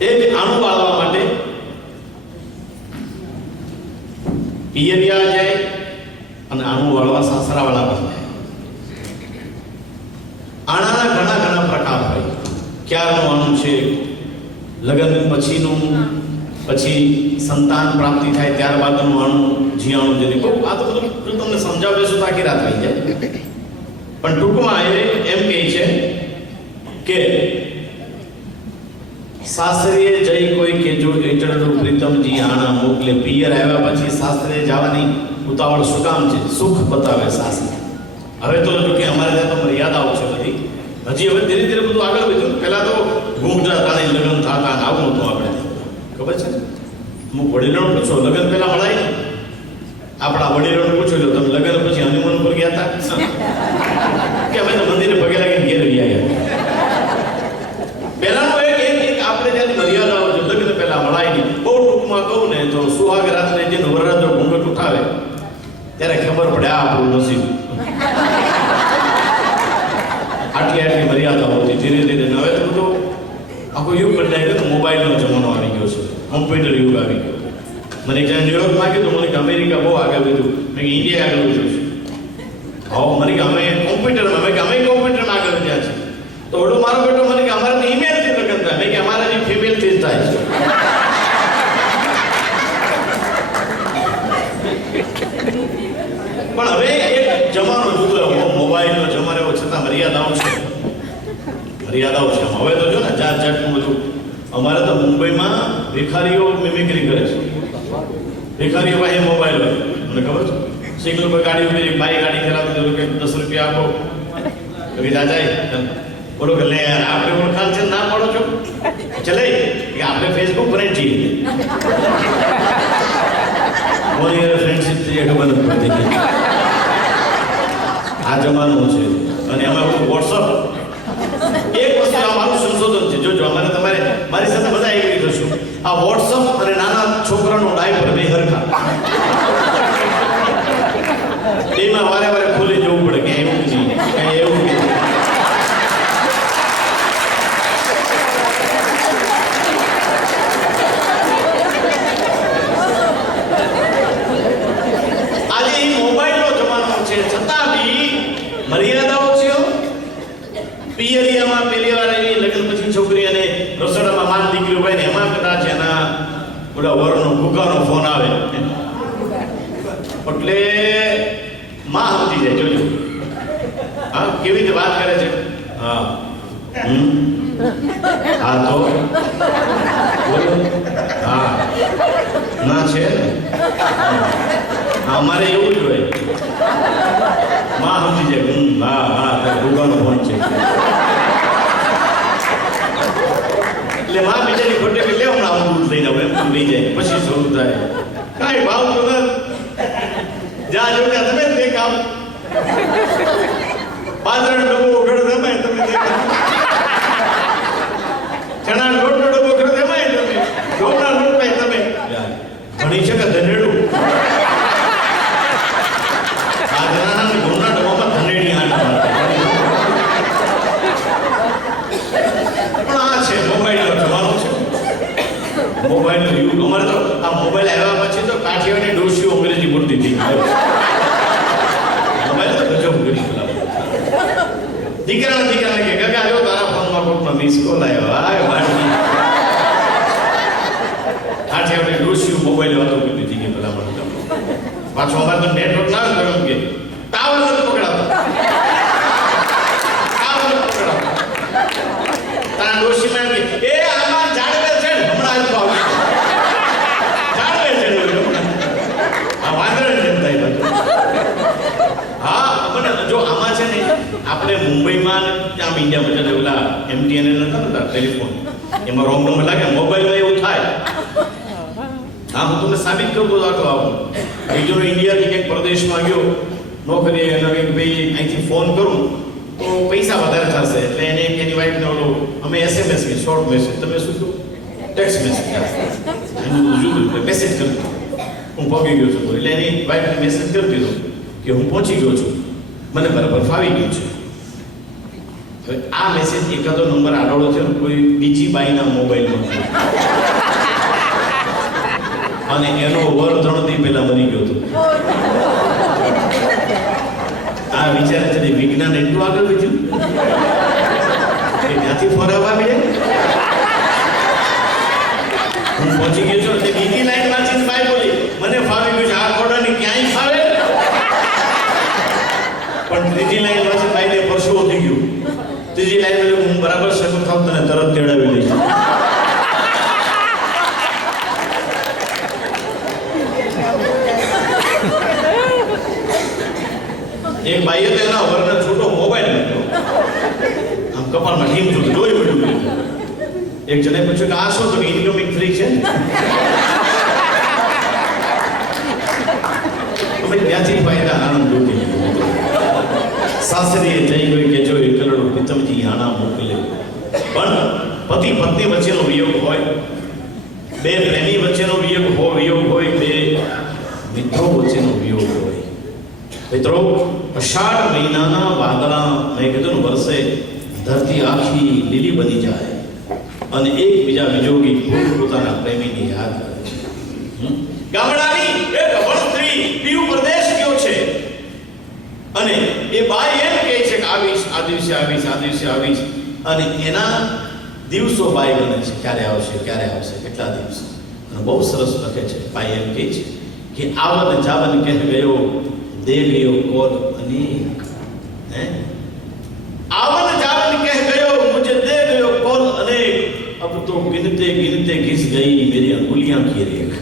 એક આણું વાળવા માટે પિયરિયા જાય અને આણું વાળવા સાસરા વાળા બને આણાના ઘણા ઘણા પ્રકાર હોય ક્યારનું આણું છે લગ્ન પછીનું પછી સંતાન પ્રાપ્તિ થાય ત્યારબાદનું આણું જીયાણું જેને બહુ આ તો બધું જો તમને સમજાવે તો આખી રાત થઈ જાય પણ ટૂંકમાં એમ કહે છે કે સાસરીએ જઈ કોઈ કે જો એટડું પ્રીતમજી આણા મોકલે પિયર આવ્યા પછી સાસરે જવાની ઉતાવળ શું કામ છે સુખ બતાવે સાસરે હવે તો જો કે અમારે ત્યાં તો મર્યાદાઓ છે બધી હજી હવે ધીરે ધીરે બધું આગળ વધ્યું પહેલા તો ઘૂંઘટા તાણી લગ્ન થતા આવું હતું આપણે ખબર છે હું વડીલોને પૂછો લગ્ન પહેલા મળાય ને? આપણા વડીલોને પૂછો લો તમે લગ્ન પછી હનીમૂન પર ગયા હતા કે અમે તો મંદિરે પગે લાગીને ઘેર ગયા? પહેલાનું એક આપણે જ્યારે મર્યાદાઓ છે લગ્ન પહેલા મળાય નહીં. બહુ ટૂંકમાં કહું ને તો સુહાગ રાત્રે જેનું વરરાજો ઘૂંઘટ ઉઠાવે ત્યારે ખબર પડે આ આપણું નસીબ. આટલી મર્યાદાઓ હતી. ધીરે ધીરે હવે તો બધું આખો યુગ બદલાઈ ગયો. મોબાઈલનો જમાનો આવી ગયો છે, કોમ્પ્યુટર યુગ આવી ગયો. મને જ્યાં ન્યુયોર્કમાં કીધું મને કે અમેરિકા બહુ આગળ વધ્યું, મેં કે ઇન્ડિયા આગળ વધ્યું છે. હા મને કે અમે કોમ્પ્યુટરમાં, મેં કે અમે કોમ્પ્યુટરમાં આગળ વધ્યા છે. તો ઓલો મારો બેટો મને કે અમારે તો ઈમેલથી લગ્ન થાય, મેં કે અમારા જે ફિમેલથી જ થાય છે. પણ હવે એક જમાનો જુદો, મોબાઈલનો જમાનો એવો છતાં મર્યાદાઓ છે. હવે તો જો ને જાત જાતનું બધું. અમારે તો મુંબઈમાં ભિખારીઓ મિમિક્રી કરે છે. ભિખારીઓ પાસે મોબાઈલ હોય, મને ખબર છે. સિગ્નલ પર ગાડી ઉભી રહી, બાઈ ગાડી ચલાવતી હોય કે 10 રૂપિયા આપો તો કે દાદા બોલો કે લે યાર આપણે ઓળખાણ છે ના પાડો છો ચલે કે આપણે ફેસબુક પર છીએ બોલી યાર ફ્રેન્ડશિપ થી એક બંધ પડી ગઈ. આ જમાનો છે. અને એમાં વોટ્સઅપ એક વસ્તુ આ મારું સંશોધન છે. જોજો અમારે તમારે મારી સાથે બધા એગ્રી થશું. આ વોટ્સઅપ અને નાના છોકરાનો ડાયપર બે હરખા. એમાં વારે વારે ખોલી જવું પડે કે એવું નહીં કઈ એવું કે આજે એ મોબાઈલનો જમાનો છે છતાં બી મર્યાદાઓ છે. પિયરિયામાં પેલી વાર એની લગ્ન પછી છોકરી અને રસોડામાં માન દીકરી હોય ને એમાં કદાચ એના ઓલા વરનો ભૂકાનો ફોન આવે એટલે માં સમજી જાય. જોજો હા કેવી રીતે વાત કરે છે. હા હા તો બોલો હા ના છે ને અમારે એવું જ હોય. માં સમજી જાય હા હા ભૂકાનો ફોન છે એટલે માં બીજાની ખોટે કે લે હમણાં આવું દૂધ લઈને આવું એમ લઈ જાય પછી શરૂ થાય કાંઈ ભાવ તો ન જા જો કે તમે દેખાવ પાદરનો ડબ્બો ઉઘડ દમાય તમે દેખાવ ચણા લોટનો ડબ્બો ઉઘડ દમાય તમે ઘઉંના લોટ પાય તમે ઘણી છે કે ધનેડું આજના ઘઉંના ડબ્બામાં ધનેડી આંટા પણ આ છે મોબાઈલનો જમાનો છે. મોબાઈલનો યુગ. અમારે તો આ મોબાઈલ આવ્યા પછી તો કાઠિયાવાડી ડોશીઓ અંગ્રેજી બોલતી હતી. મોબાઈલ તો ગજબ કરી દીકરાને કે કાકા જો તારા ફોનમાં કોકનો મિસ કોલ આવ્યો. હાય વાડી કાઠિયાવાડી ડોશીઓ મોબાઈલ વાતો કરતી હતી કે પેલા મને પાછું અમારે તો નેટવર્ક ના ગયો કે ટાવર નથી પકડાતો. તારા ડોશીમાં કે એ આમાં ઝાડવે છે હમણાં જ પાવ ઝાડવે છે આ વાંદરા જેમ થાય બધું. હા મને જો આમાં છે ને આપણે મુંબઈમાં આમ ઇન્ડિયા બધા ઓલા MTN નતા ટેલિફોન એમાં રોંગ નંબર લાગે મોબાઈલમાં એવું થાય. હા હું તમને સાબિત કરું તો આટલો આવું બીજો ઇન્ડિયાથી કંઈક પ્રદેશમાં ગયો નોકરી એનો કંઈક ભાઈ અહીંથી ફોન કરું તો પૈસા વધારે થશે એટલે એને એની વાઈફને ઓલો અમે SMS કે શોર્ટ મેસેજ તમે શું કહો ટેક્સ્ટ મેસેજ એનું જુદું મેસેજ કરી દીધો હું પગી ગયો છું એટલે એની વાઈફને મેસેજ કરી દીધો કે હું પહોંચી ગયો છું મને બરાબર ફાવી ગયું છે. હવે આ મેસેજ એકાદો નંબર આડોળો છે કોઈ બીજી બાઈના મોબાઈલમાં અને એનો વર 3 દી પહેલા મરી ગયો હતો. આ વિચારે છે વિજ્ઞાન એટલું આગળ વધ્યું કે ત્યાંથી ફોરા પામી હું પહોંચી ગયો છું એટલે બીજી લાઈન વાંચીને ભાઈ બોલી મને ફાવી ગયું છે આ ખોડાની ક્યાંય ફાવે પણ ત્રીજી લાઈન વાંચીને ભાઈને પરસેવો થઈ ગયો. ત્રીજી લાઈન હું બરાબર શકું થાવ તને તરત તેડાવી લઈશ. એક ભાઈએ તો એના વરને છૂટો મોબાઈલ મૂક્યો આમ કપાળમાં ઢીમ જોયું લોહી પડ્યું. એક જણે પૂછ્યું કે આ શું તો ઇન્કમિંગ ફ્રી છે ભાઈ ત્યાંથી ફાયદા આનંદ લૂટી લીધો. સાસરીએ જઈ ગઈ કે જો એકલડો પિતમજી આણા મોકલે. પણ પતિ પત્ની વચ્ચેનો વિયોગ હોય, બે પ્રેમી વચ્ચેનો વિયોગ હોય, બે મિત્રો વચ્ચેનો વિયોગ હોય. મિત્રો, અષાઢ મહિનાના વાદળા મેં કીધું વરસે ધરતી આખી લીલી બની જાય અને એકબીજા વિજોગી પોતાના પ્રેમીને યાદ કરે છે. ગામડાની એક અભણ સ્ત્રી પીયુ પ્રદેશ ગયો છે અને એ બાઈ એમ કહે છે કે આવીશ, આ દિવસે આવીશ, આ દિવસે આવીશ, અને એના દિવસો બાઈ ગણે છે, ક્યારે આવશે, ક્યારે આવશે, કેટલા દિવસો. અને બહુ સરસ લખે છે. બાઈ એમ કહે છે કે આવન જાવન કહે ગયો દે ગયો કોલ અનેક. આવન જાવન કહે ગયો મુझे दे गयो कोल अनेक, अब तो गिनते गिनते घिस गई मेरी अंगुलियां की रेख.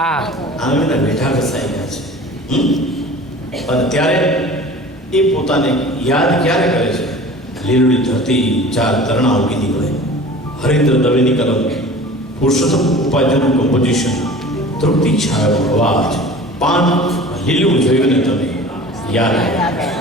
આંગળીના બેઠા ઘસાઈ ગયા છે. અને ત્યારે એ પોતાને યાદ ક્યારે કરે છે? લીલુડી ધરતી, ચાર તરણા ઉગી નીકળે, હરેન્દ્ર દવેની કલમ, પુરુષોત્તમ ઉપાધ્યાયનું કમ્પોઝિશન, તૃપ્તિ છાયો અવાજ, પાન લીલું જોયું ને તમે યાદ આવે.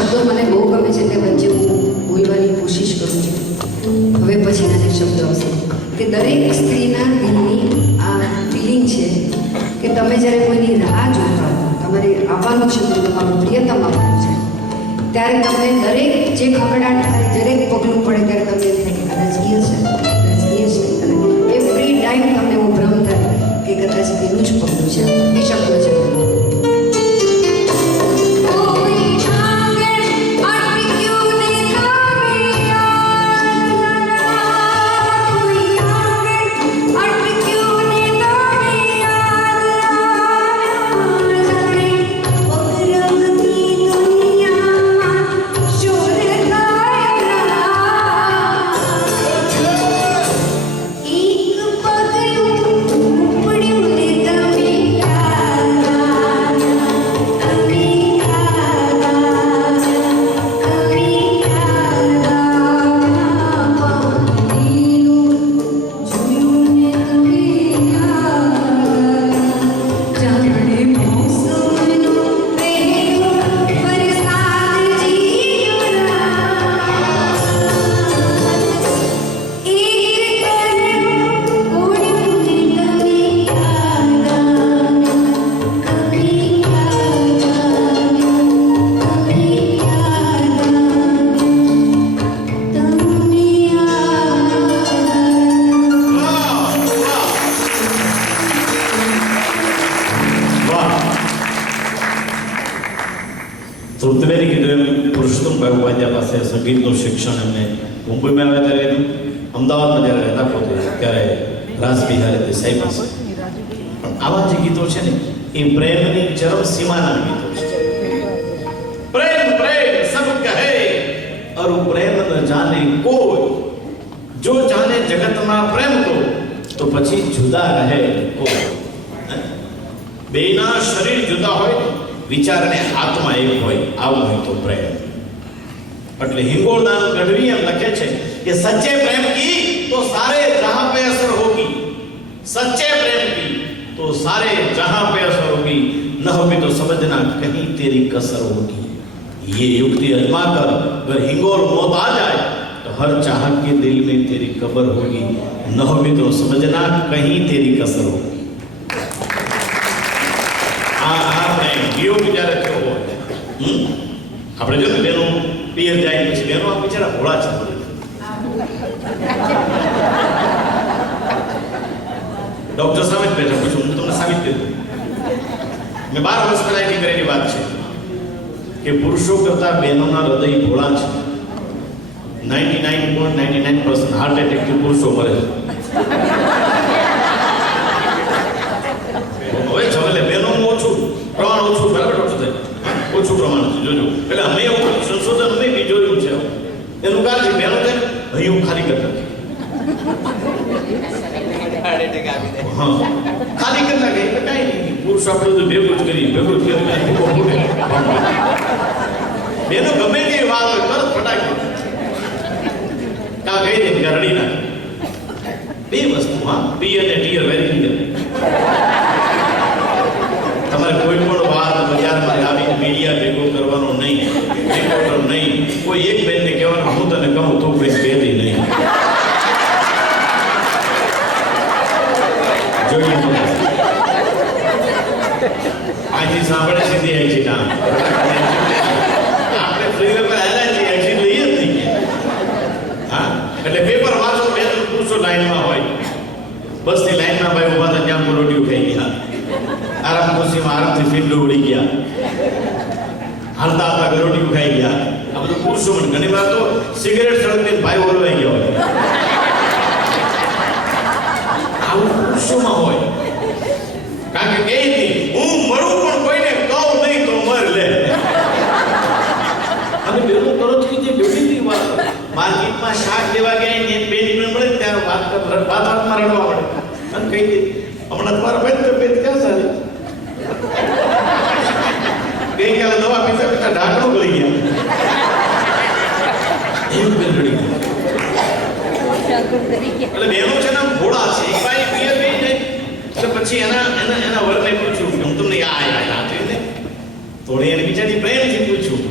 શબ્દો મને બહુ ગમે છે એટલે વચ્ચે હું બોલવાની કોશિશ કરું છું. હવે પછીના જે શબ્દો આવશે કે દરેક સ્ત્રીના દિલની આ ફિલિંગ છે કે તમે જ્યારે કોઈની રાહ જોતા હો, તમારે આવવાનું છે, તમારું પ્રિયતમ આવવાનું છે, ત્યારે તમને દરેક જે ખકડાટ થાય, દરેક પગલું પડે ત્યારે તમને એમ થાય કે કદાચ એ છે, કદાચ એ છે. અને એવરી ટાઈમ તમને એવો ભ્રમ થાય કે કદાચ એનું જ પગલું છે. એ શબ્દો છે. તૃપ્તિબેને કીધું એમ પુરુષોત્તમભાઈ ઉપાધ્યાય પાસે સંગીતનું શિક્ષણ એમને મુંબઈમાં આવ્યા ત્યારે લીધું. અમદાવાદમાં જ્યારે રહેતા પોતે ત્યારે રાજબિહારી દેસાઈ પાસે. પણ આવા જે ગીતો છે ને એ પ્રેમની ચરમ સીમાના ગીતો છે. પ્રેમ પ્રેમ સબ કહે અરુ પ્રેમ ન જાને કોઈ, જો જાને જગતમાં પ્રેમ તો પછી જુદા રહે કોઈ. બેના શરીર જુદા હોય, વિચાર અને આત્મા એક હોય, આવું હોય તો પ્રેમ. એટલે હિંગોળદાન ગઢવી એમ લખે છે કે સચ્ચે પ્રેમ કી તો સારે જહાં पे असर होगी, सच्चे प्रेम की तो सारे जहां पे असर होगी, न होगी तो समझना कहीं तेरी कसर होगी. ये युक्ति अजमा कर अगर हिंगोल मौत आ जाए तो हर चाहत के दिल में तेरी कब्र होगी, न होगी तो समझना कहीं तेरी कसर होगी. યોગ જ્યારે થયો હોય, આપણે જો કે બેનો પિયર જાય પછી બેનો આ બિચારા ભોળા છે. ડોક્ટર સામે જ બેઠા પછી હું તમને સાબિત કરી દઉં. મેં 12 વર્ષ પહેલા એની કરેલી વાત છે કે પુરુષો કરતા બહેનોના હૃદય ભોળા છે. 99.99% હાર્ટ એટેકથી પુરુષો મરે છે. હવે એટલે બહેનોનું ઓછું પ્રમાણ, ઓછું બરાબર ડોક્ટર સાહેબ, ઓછું પ્રમાણ છે જોજો. એટલે અમે એવું સંશોધન અમે બી જોયું છે. એનું કારણ છે બહેનો છે હૈયું ખાલી કરતા, હા ખાલી કરતા કે એટલે કાંઈ નહીં, પુરુષ આપણે તો ભેગું જ કરીએ, ભેગું જ કરીએ. બેનો ગમે તે વાત હોય તરત ફટાકી કા કહી દે કે રડી નાખે. બે વસ્તુ, હા, પી અને ટીયર વેરી ક્લિયર. તમારે કોઈ પણ વાત બજારમાં લાવીને મીડિયા ભેગો કરવાનો નહીં, રિપોર્ટર નહીં. કોઈ એક બેનને કહેવાનું હું તને કહું તું કંઈ કહેતી નહીં. જોયું આજથી સાંભળે સીધી એક્સિટ. આપણે ફ્રીવે પર આવેલા છીએ, એક્સિટ લઈએ જ નહીં. હા, એટલે પેપર વાંચો, બે પૂછો લાઈનમાં હોય, બસની લાઈનમાં ભાઈ ઉભા હતા ત્યાં રોટીઓ ખાઈ ગયા, આરામ ખુશીમાં આરામથી ફીલ્ડ ઉડી ગયા, હાલતા હાલતા રોટીઓ ખાઈ ગયા. આ બધું પુરુષો પણ ઘણી વાર તો સિગરેટ સળગતી ભાઈ ઓલવાઈ ગયા હોય. આવું પુરુષોમાં હોય. કારણ કે કહી હું મરું પણ કોઈને કહું નહીં તો મર લે. અને બેનું તરત કીધી બેટી વાત માર્કેટમાં શાક લેવા ગયા ને બેટી મળે ત્યારે વાતમાં રડવા પડે અને કહી દે હમણાં તમારા ભાઈ તબિયત ક્યાં સારી, ગઈકાલે દવા પીતા પીતા ઢાંકણું ગળી ગયા. એવું બેન રડી ગયા. એટલે બેનો છે ને ભોળા છે. એક ભાઈ પિયર ગઈ ને એટલે પછી એના વરને પૂછ્યું કે હું તમને આ જોઈને થોડી એને બિચારી પ્રેમથી પૂછ્યું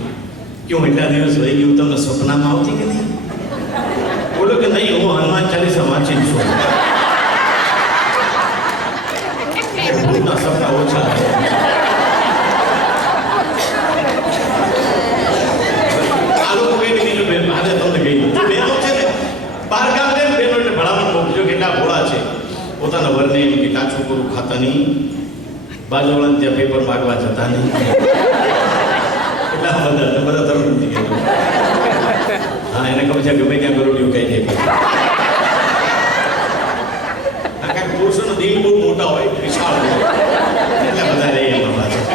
क्यों એટલા દિવસ વહી ગયું તમને સપનામાં આવતી કે નહીં? બોલો કે નહીં, હું હનુમાન ચાલીસા વાંચી છું. ભૂતના સપના ઓછા છે. આ લોકો કઈ બીજું બેન આજે તમને કહી દઉં. બહેનો છે ને બહાર ગામ છે, બહેનો એટલે ભલામણ મોકલજો કેટલા ભોળા છે. પોતાના વરને એમ કે કાચું પૂરું ખાતા નહીં, બાજુવાળાને ત્યાં પેપર માગવા જતા નહીં. એટલા બધા ધર્મ નથી કહેતો. હા, એને ખબર છે ગમે ત્યાં ગરોડિયું કહી દે. કારણ પુરુષોનો દિલ બહુ મોટા હોય, વિશાળ હોય, એટલા બધા રહે એમાં પાછળ.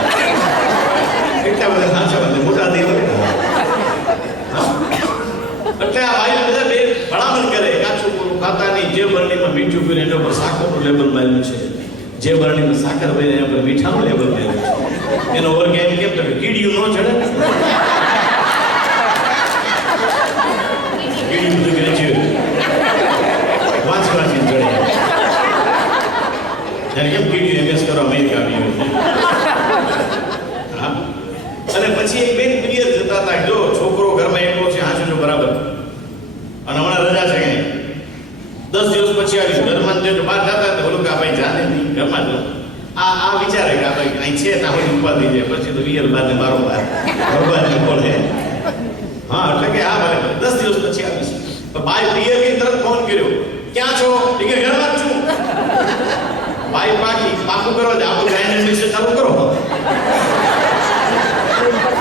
એટલા બધા સાચા બધા મોટા દિલ હોય. એટલે આ ભાઈ બધા બે ભલામણ કરે કાચું પૂરું ખાતા નહીં. જે બરણીમાં મીઠું પીને એના પર સાકરનું લેબલ માર્યું છે, જે બરણીમાં સાકર પીને એના પર મીઠાનું લેબલ માર્યું છે. એનો વર્ગ એમ કેમ તો કે કીડિયું ન ચડે. કીડિયું બધું ગ્રેજ્યુએટ વાંચી ચડે. ત્યારે કેમ કીડિયું MS કરો અમેરિકા આવ્યું. હા, અને પછી એક બેન ક્લિયર જતા હતા, જો છોકરો ઘરમાં એકલો છે, હા જો બરાબર, અને હમણાં રજા છે કઈ 10 દિવસ પછી આવી ઘરમાં જો બહાર જતા હતા, બોલું કે આ ભાઈ જાને નહીં ઘરમાં જો આ વિચારે કે આ ભાઈ અહીં છે ના હોય ઉપાધિ છે, પછી તો વીર બાદ ને બારો બાર ભગવાન બોલે. હા, એટલે કે આ ભાઈ 10 દિવસ પછી આવીશ. તો ભાઈ પિયર કે તરત ફોન કર્યો, ક્યાં છો? એ કે ઘરમાં જ છું. ભાઈ પાકું કરો, આપણું ગ્રાઇન્ડર મિક્સર ચાલુ કરો.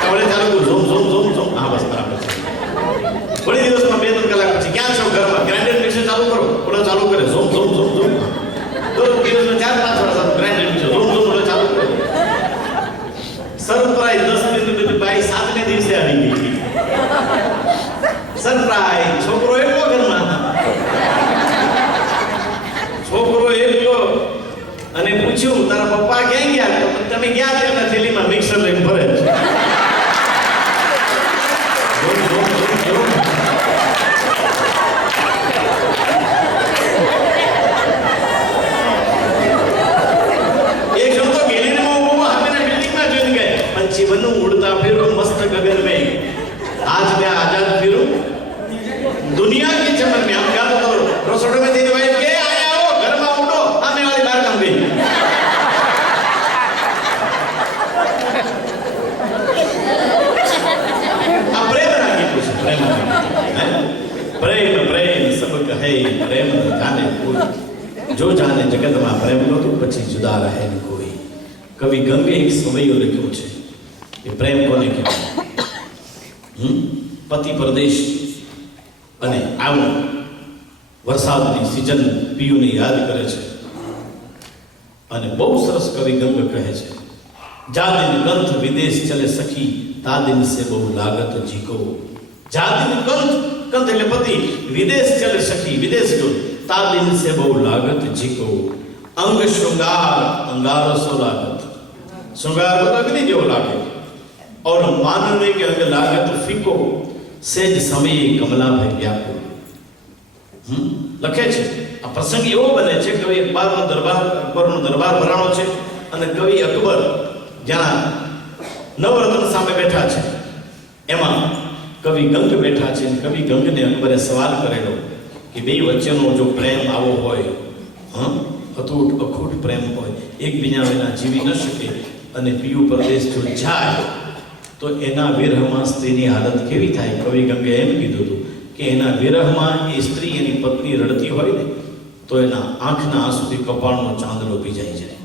હવે ચાલુ કરું, ઝૂમ ઝૂમ ઝૂમ ઝૂમ. હા, બસ બરાબર છે. થોડી દિવસમાં 2-3 કલાક પછી ક્યાં છો? ઘરમાં. ગ્રાઇન્ડર મિક્સર ચાલુ કરો. ઓલો ચાલુ કરે, ઝૂમ ઝૂમ ઝૂમ ઝૂમ. તો દિવસમાં 4-5 વાર ગ્રાઇન્ડર મિક્સર ઝૂમ ઝૂમ ઓલો ચાલુ કરે. સરપ્રાઈઝ 10 દિન પછી ભાઈ 7ને દિવસે આવી ગઈ. સરપ્રાઈઝ, છોકરો એકલો ઘરમાં. છોકરો એકલો. અને પૂછ્યું તારા પપ્પા ક્યાં ગયા? તો તમે ગયા તેમના થેલીમાં મિક્સર લઈને ફરે છે. એક શબ્દો ગેલેરીમાં ઉભો હામેના બિલ્ડિંગમાં જોઈને ગયે, પંછી બનું ઉડતા ફિરું મસ્ત ગगन में, आज मैं आजाद फिरूं दुनिया की चमन में. हम क्या तो रसोड़े में तेरी वाइफ के आया हो घर में उठो, आने वाली बार काम गई. अब प्रेम रागी कुछ प्रेम प्रेम प्रेम सब कहे प्रेम जाने कोई, जो जाने जगत में प्रेम नो तो પછી જુદા રહે ન કોઈ. કવિ ગંગે એક સવૈયો લખ્યો છે કે પ્રેમ કોને કહેવાય. પતિ પરદેશ અને આવું વરસાદની સિઝન પિયુને યાદ કરે છે. અને બહુ સરસ કવિ ગંગ કહે છે, જા દિન કંથ વિદેશ ચલે સખી, તા દિન સે બહુ લાગત જીકો. જા દિન કંથ એટલે પતિ વિદેશ ચલે સખી, વિદેશ ગયો, તા દિન સે બહુ લાગત જીકો. અંગ શૃંગાર અંગારો સો લાગત. શૃંગાર તો અગ્નિ જેવો લાગે. और मानने के अंग लागत फीको, सेज समय कमला भाई व्याकुल. લખે છે આ પ્રસંગ એવો બને છે, કવિ અકબરનો દરબાર ભરાણો છે અને કવિ અકબર જ્યાં નવરત્ન સામે બેઠા છે, એમાં કવિ ગંગ બેઠા છે. કવિ ગંગને અકબરે સવાલ કરેલો કે બે વચ્ચેનો જો પ્રેમ આવો હોય, અતૂટ અખૂટ પ્રેમ હોય, એકબીજા વિના જીવી ન શકે, અને પિયુ પરદેશ જો જાય તો એના વિરહમાં સ્ત્રીની હાલત કેવી થાય? કવિ ગંગે એમ કીધું હતું કે એના વિરહમાં એ સ્ત્રી એની પત્ની રડતી હોય ને તો એના આંખના આંસુથી કપાળનો ચાંદલો ભીજાઈ જાય.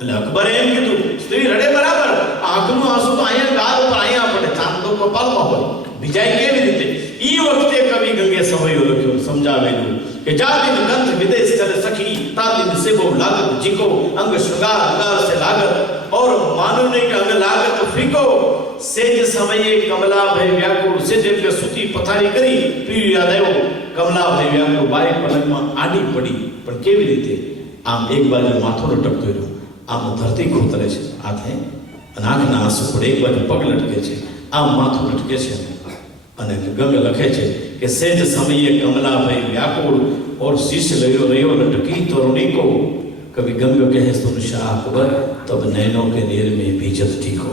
એટલે અકબરે એમ કીધું, સ્ત્રી રડે બરાબર, આંખનું આંસુ તો અહીંયા ગાલ ઉપર અહીંયા પડે, ચાંદલો કપાળમાં હોય, ભીજાય કેવી રીતે? ઈ વખતે કવિ ગંગે સવૈયો લખ્યો, સમજાવેલું કે જા દિન કંથ વિદેશ ચલે સખી, તા દિન से वो लागत जिको. अंग श्रृंगार अंगार से लागत, और मानने के अंग लागत फीको. सेज समये कमला भय व्याकुळ. सेज એટલે સૂતી પથારી કરી, પીયું યાદ આવ્યો, કમલા ભય વ્યાકુળ. બાઈ પલંગમાં આડી પડી, પણ કેવી રીતે? આમ એક બાજુ માથું લટકતું રહ્યું, આમ ધરતી ખોતરે છે હાથે, અને આંખના આંસુ પડે, એક બાજુ પગ લટકે છે, આમ માથું લટકે છે. અને ગંગ લખે છે કે સેજ સમયે કમલા ભય વ્યાકુળ, और शिष्य लयो रयो लटकी तरुणी को. कभी गंग कहे सुन शाह अकबर, तब नैनों के नीर में भीजत ठीक हो.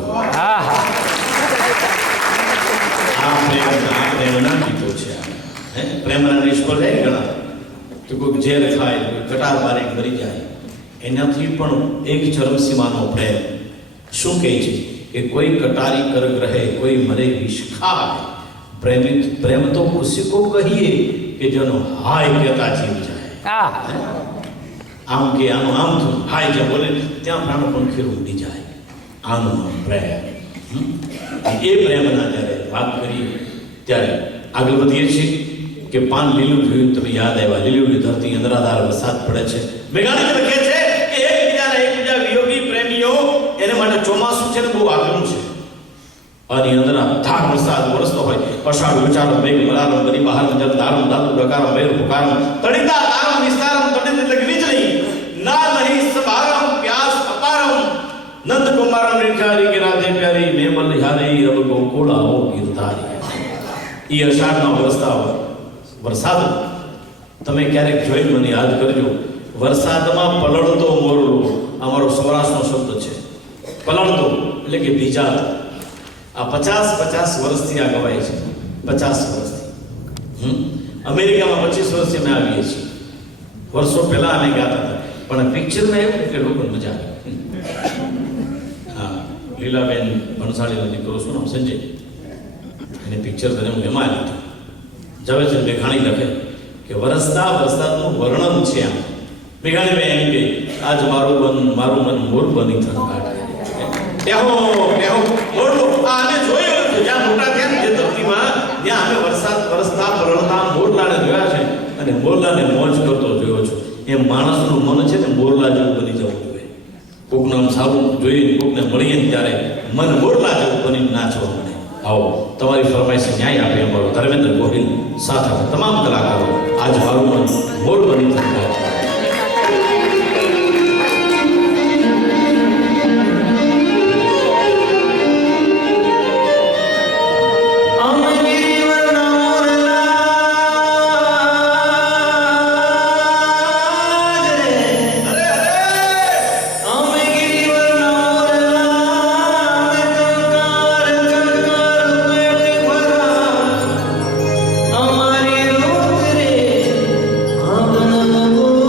પ્રેમના ગીતો છે હે પ્રેમના નિષ્ફળ જાય ઘણા તો કોઈ ઝેર ખાય કોઈ કટાર બારે મરી જાય એનાથી પણ એક ચરમસીમાનો પ્રેમ શું કહે છે કે કોઈ કટારી કર ગ્રહે કોઈ મરે વિષ ખાય પ્રેમ તો ઉસી કો કહીએ કે જેનો હાય કહેતા જીવ જાય આમ કે આનું આમ થયું હાય જે બોલે ત્યાં પ્રાણ પંખી ઉડી જાય આનું આમ પ્રેમ એ પ્રેમના જ્યારે વાત કરીએ ત્યારે આગળ વધીએ છીએ કે પાન લીલું જોયું તમે યાદ આવ્યા લીલુંની ધરતી અંદરાધાર વરસાદ પડે છે મેઘાણી લખે છે કે એકબીજા વિયોગી પ્રેમીઓ એને માટે ચોમાસું છે ને બહુ આગળનું છે અને અંદર ધાર વરસાદ વરસતો હોય અષાઢ વિચારો મેઘ મલારમ બની બહાર જલ દારમ દાદુ ડકારમ મેર પુકારમ તડિતા દારમ વિસ્તારમ તડિત એટલે કે વીજળી ના નહીં સભારમ પ્યાસ અપારમ નંદ કુમારમ નિખારી કે રાધે પ્યારી મેમલ હારી રબ ગોકુળા હો ગીરધારી એ અષાઢમાં વરસતા વરસાદ તમે ક્યારેક જોઈ મને યાદ કરજો વરસાદમાં પલળતો મોરલો અમારો સૌરાષ્ટ્રનો શબ્દ છે પલળતો એટલે કે ભીજાતો આ 50 વર્ષથી આ ગવાય છે 50 વર્ષથી અમેરિકામાં 25 વર્ષથી અમે આવીએ છીએ વર્ષો પહેલા અમે ગાતા હતા પણ પિક્ચરમાં એવું કે લોકો મજા આવે હા લીલાબેન ભણસાળીનો દીકરો શું નામ સંજય એને પિક્ચર કરે હું એમાં લીધું ઝવેરચંદ મેઘાણી લખે કે વરસતા વરસાદનું વર્ણન છે આમ મેઘાણીભાઈ એમ કે આજ મારું મન મોર બની થનકાટ તેહો મોરલો આને જોયો જ્યાં મોટા થયા જે ધરતીમાં ત્યાં અમે વરસાદ વરસતા પરણતા મોરલાને જોયા છે અને મોરલાને મોજ કરતો જોયો છું એમ માણસનું મન છે ને મોરલા જેવું બની જવું જોઈએ કોકનું આમ સારું જોઈએ કોકને મળીએ ને ત્યારે મન મોરલા જેવું બની નાચવા મળે આવો તમારી ફરમાઈશ ન્યાય આપે અમારો ધર્મેન્દ્ર ગોહિલ સાથે તમામ કલાકારો આજ મારું મન મોર બની થનકાટ Oh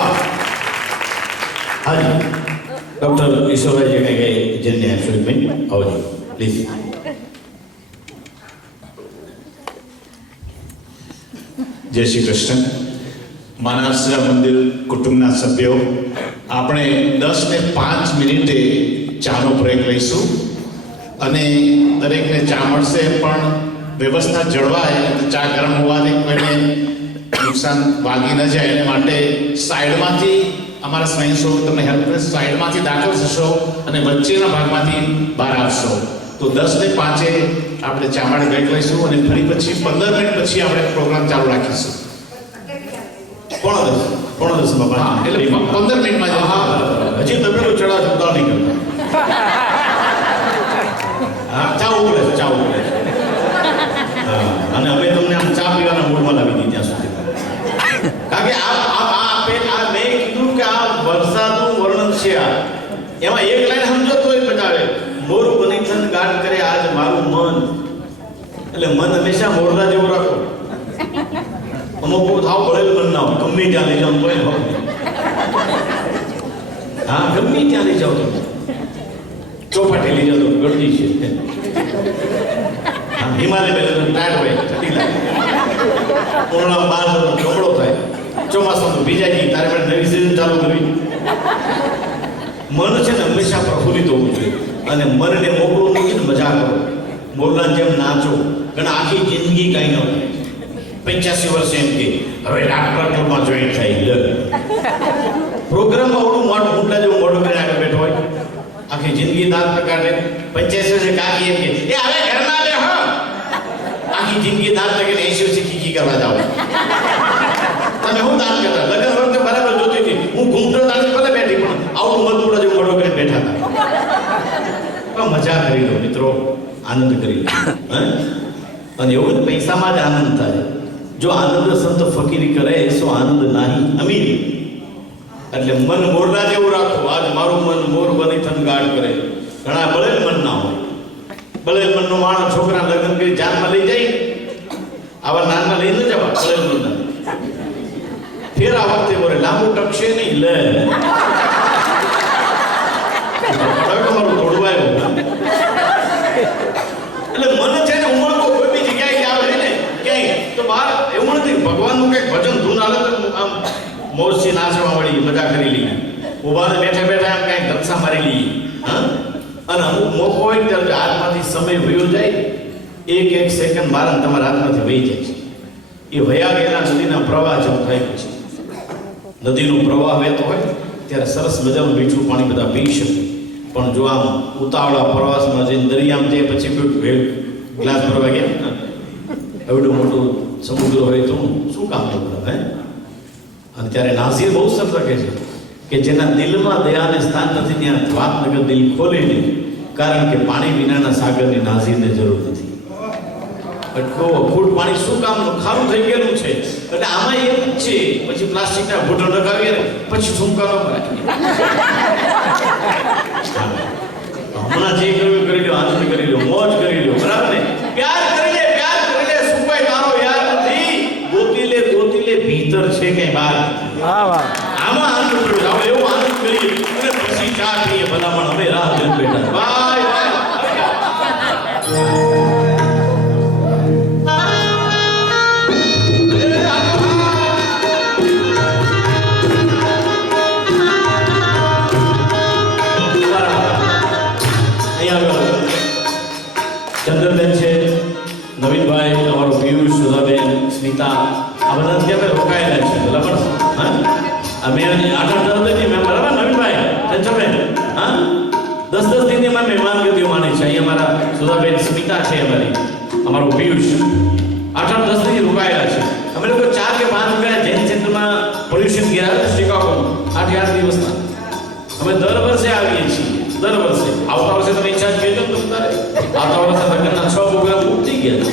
વાહ. હાજી ડૉક્ટર ઈશ્વરભાઈ જે કંઈ જેને આપશો એક મિનિટ આવજો પ્લીઝ. જય શ્રી કૃષ્ણ. માનસરા મંદિર કુટુંબના સભ્યો, આપણે 10 ને 5 મિનિટે ચાનો બ્રેક લઈશું અને દરેકને ચા મળશે, પણ વ્યવસ્થા જળવાય અને ચા ગરમ હોવાથી કોઈને નુકસાન વાગી ન જાય એને માટે સાઈડમાંથી અમારા સ્વયંસેવકો તમને હેલ્પ કરે, સાઈડમાંથી દાખલ થશો અને વચ્ચેના ભાગમાંથી બહાર આવશો. તો 10 ને 5 આપણે ચા માટે બ્રેક લઈશું અને ફરી પછી 15 મિનિટ પછી આપણે પ્રોગ્રામ ચાલુ રાખીશું. પોણો દસ બાબા. હા, એટલે 15 મિનિટમાં જ. હા બરાબર. હજી તમે પેલું ચડા ચડતા નહીં કરતા. હા ચા ઉકળે છે, ચા ઉકળે છે. હા, અને અમે તમને આમ ચા પીવાના મૂડમાં લાવી દીધી ત્યાં સુધી. કારણ કે આ મેં કીધું કે આ વરસાદનું વર્ણન છે. આ એમાં એક લાઈન સમજો તોય બતાવે. મોર બની થન ગાન કરે આજ મારું મન. એટલે મન હંમેશા મોરલા જેવું રાખો. અમુક થાવ ભળેલ મન ના હોય, ગમે ત્યાં લઈ જાઓ તોય હોય. હા ગમે ત્યાં લઈ જાઓ તમે, ચોપાટી લઈ જાઓ તો ગળદી છે. હા હિમાલય બેઠો ટાયર હોય ઠંડી લાગે, ઉનાળા બાર ચોપડો થાય, ચોમાસામાં ભીજાઈ ગઈ તારે પણ નવી સિઝન ચાલુ કરવી. મન છે ને હંમેશા પ્રફુલ્લિત હોવું જોઈએ અને મનને મોકળું મૂકીને મજા કરો, મોરલાની જેમ નાચો. કારણ આખી જિંદગી કાંઈ ન હોય. 85 વર્ષે એમ કે હવે ડાક્ટર ક્લબમાં જોઈન થઈ પ્રોગ્રામમાં ઓળું મોટું ઊંડા જેવું મોટું કરીને આગળ બેઠો હોય, આખી જિંદગી દાંત પ્રકારે 85 વર્ષે કાકી એમ કે એ હવે ઘરમાં બે હો, આખી જિંદગી દાંત લગીને 80 વર્ષે કીકી કરવા જાવ. તમે હું દાંત કરતા લગ્ન વખતે બરાબર જોતી હતી, હું ઘૂમતો દાંત ભલે બેઠી પણ આવું મતપૂરા જેવું મોટો કરીને બેઠા હતા. પણ મજા કરી લો મિત્રો, આનંદ કરી લો. અને એવું જ પૈસામાં જ આનંદ થાય. જો આનંદ સંત ફકીરી કરે સો આનંદ નાહી અમીરી. એટલે મન મોરલા જેવું રાખો. આજ મારું મન મોર બની થન ગાડ કરે. ઘણા બળેલ મન ના હોય. બળેલ મનનો માણસ છોકરા લગ્ન કરી જાનમાં લઈ જાય, આવા નાનમાં લઈ ન જવા બળેલ મનના. ફેર આ વખતે બોલે લાંબુ ટકશે નહીં લે તમારું તોડવાયું. એટલે મન છે ને ઉમળકો કોઈ બી જગ્યાએ આવે ને ક્યાંય તો બહાર એવું નથી. ભગવાનનું કંઈક ભજન ધૂન હાલે તો આમ મોજથી નાચવા મળી, મજા કરી લઈએ. ઉભાને બેઠા બેઠા આમ કાંઈક ધક્સા મારી લઈએ. હા, અને અમુક મોકો હોય ત્યારે હાથમાંથી સમય વયો જાય, એક સેકન્ડ મારા તમારા હાથમાંથી વહી જાય છે. એ વયા ગયેલા નદીના પ્રવાહ જેવું થાય છે. નદીનો પ્રવાહ વહેતો હોય ત્યારે સરસ મજાનું મીઠું પાણી બધા પી શકે, પણ જો આમ ઉતાવળા પ્રવાસમાં જઈને દરિયામાં જાય પછી કોઈ ગ્લાસ ભરવા ગયા એવડું મોટું સમુદ્ર હોય તો શું કામ કરવું હે? અને ત્યારે નાઝીર બહુ સરસ લખે છે કે જેના દિલમાં દયાને સ્થાન નથી ત્યાં વાતનગર દિલ ખોલે નહીં, કારણ કે પાણી વિનાના સાગરની નાઝીરને જરૂર નથી. ફૂટ પાણી શું કામનું? ખારું થઈ ગયેલું છે. એટલે આમાં એક જ છે, પછી પ્લાસ્ટિકના ઘૂંટણ લગાવીએ ને પછી ઠુમકાનો હમણાં જે કર્યું કરી લો, આનંદ કરી લો, મોજ કરી લો, બરાબર ને? પ્યાર કરી લે શું કોઈ તારો યાર નથી. ગોતી લે ભીતર છે કે બહાર. આમાં આનંદ કર્યો જાવ, એવું આનંદ કરીએ અને પછી ચા પીએ ભલામણ. અમે રાહ જોઈને બેઠા. બાય ચંદ્રબેન છે, નવીનભાઈ, અમારો પિયુષ, સુધાબેન, સ્મિતા, આ બધા ત્યાં રોકાયેલા છે બરાબર. હા અમે 8-8 નથી મેં બરાબર. નવીનભાઈ, ચંદ્રબેન, હા 10-10 દિનની મેં મહેમાનગતિ માની છે. અહીંયા અમારા સુધાબેન, સ્મિતા છે, અમારો પિયુષ 8-10 દિન રોકાયેલા છે. અમે લોકો 4 કે 5 રૂપિયા જૈન સેન્ટરમાં પોલ્યુશન ગયા શિકાગો 8 દિવસના. અમે દર વર્ષે આવીએ છીએ, દર વર્ષે. આવતા વર્ષે તમે ઈચ્છા જ કહેજો ને તમારે. આવતા વર્ષે લગ્નના 6 પ્રોગ્રામ બુક થઈ ગયા.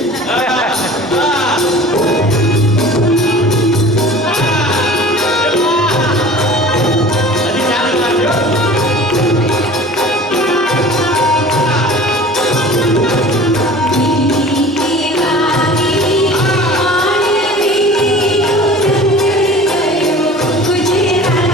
गुजरात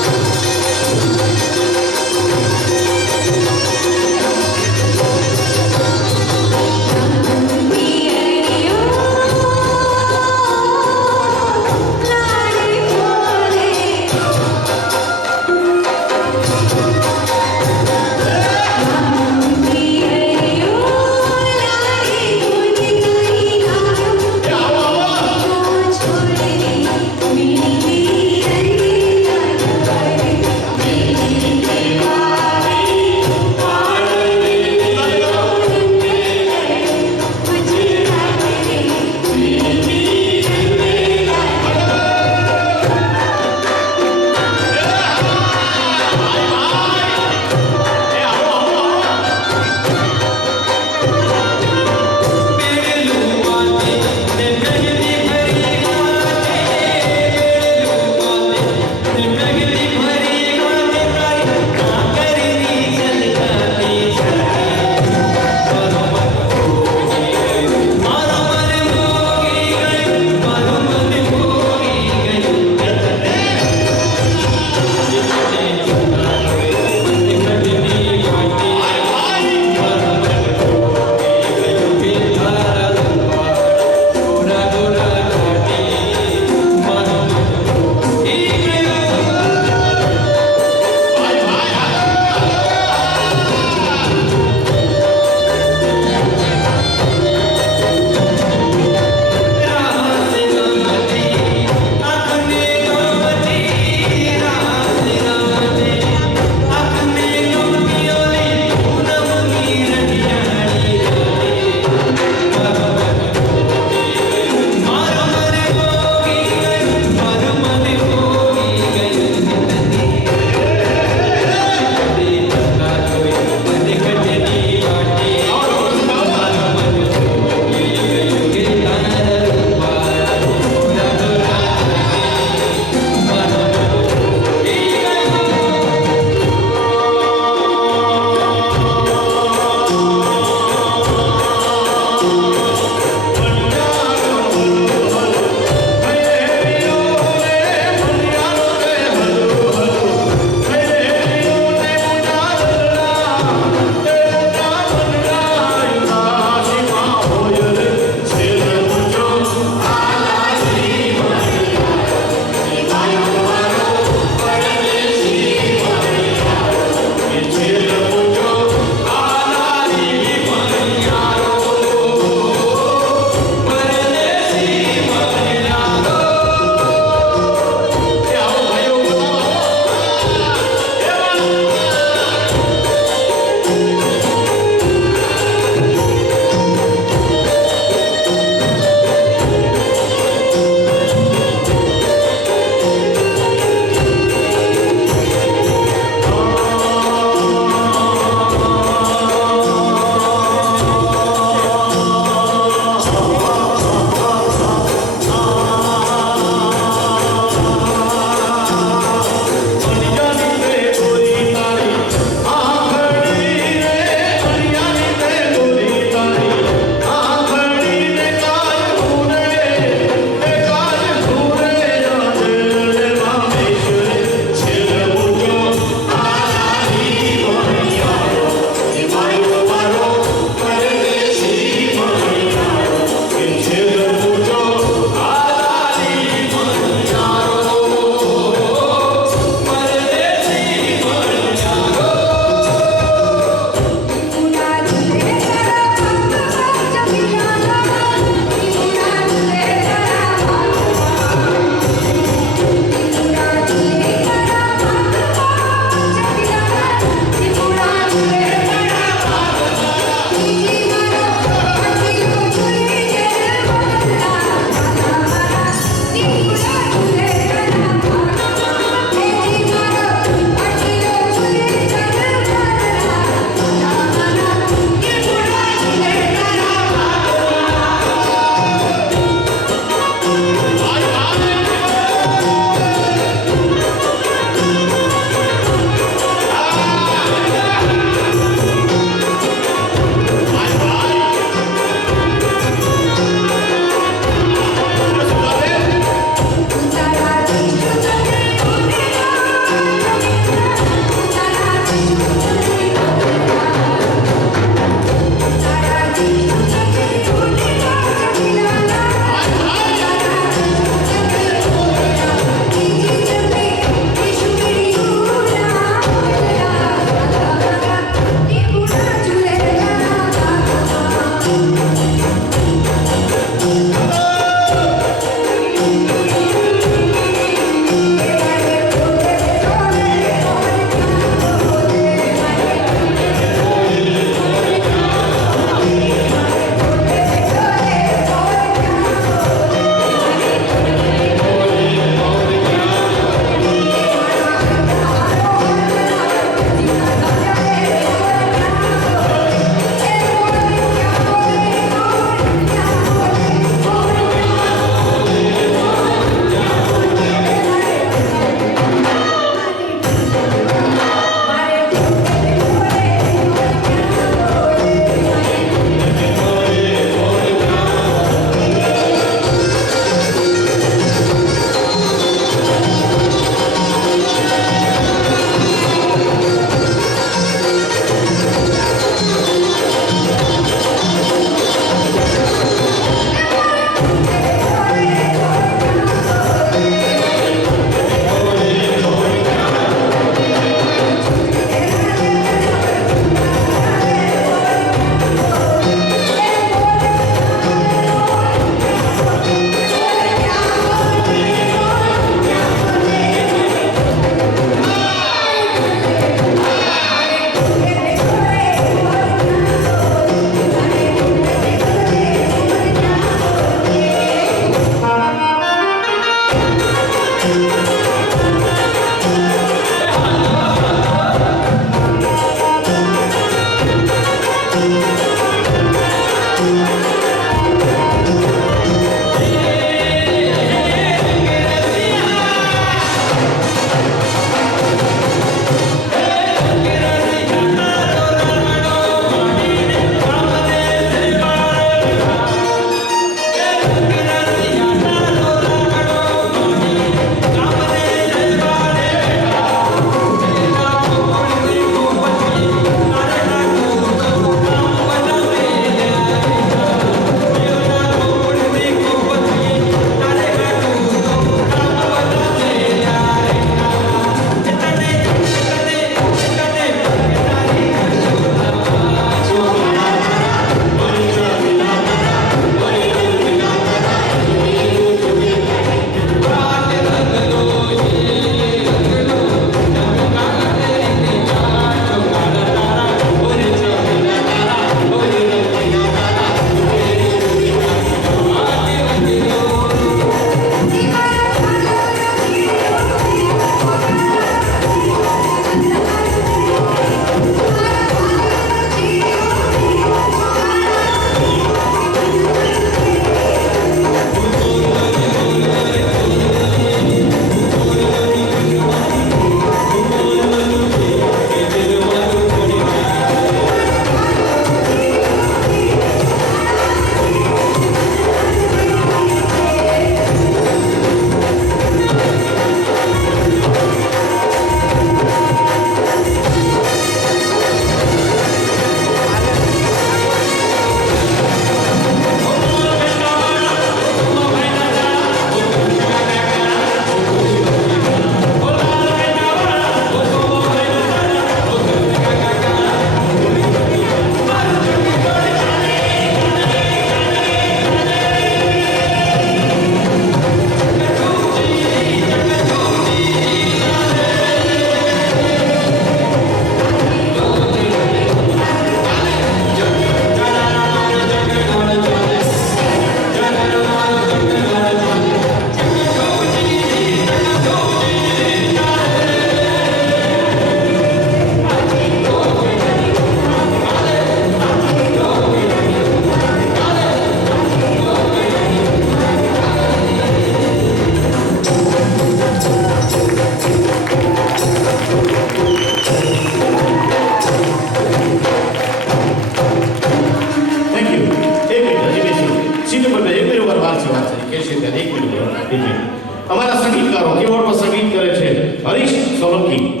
સોલંકી,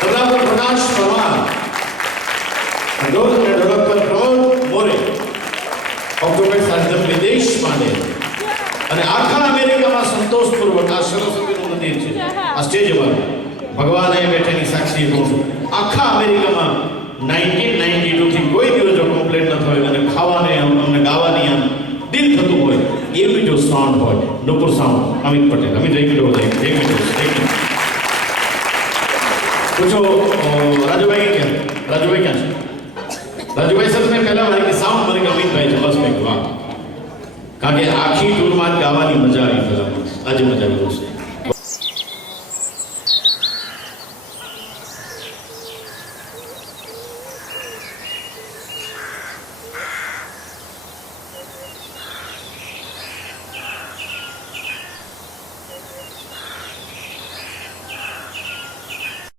તબલા પર પ્રકાશ પરમાર, ઢોલ અને ઢોલક પર પ્રમોદ મોરે, ઓક્ટોપેડ સાધન વિદેશ માંડે અને આખા અમેરિકામાં સંતોષપૂર્વક આ સરસ્વતીનું મંદિર છે. આ સ્ટેજ પર ભગવાન અહીં બેઠેની સાક્ષી કહું છું, આખા અમેરિકામાં 1992 થી કોઈ દિવસ જો કમ્પ્લેન્ટ ન થયો અને ખાવાને અમને ગાવાની આમ દિલ થતું હોય એવી જો સાઉન્ડ હોય, નુપુર સાઉન્ડ, અમિત પટેલ. અમિત એક મિનિટ પૂછો રાજુભાઈ ક્યાં? રાજુભાઈ ક્યાં છે? રાજુભાઈ સર મેં પહેલા મારી કે સાઉન્ડ મને કે અમિતભાઈ છે, બસ મેં વાહ. કારણ કે આખી ટૂરમાં જ ગાવાની મજા આવી, પહેલા આજે મજા આવી છે.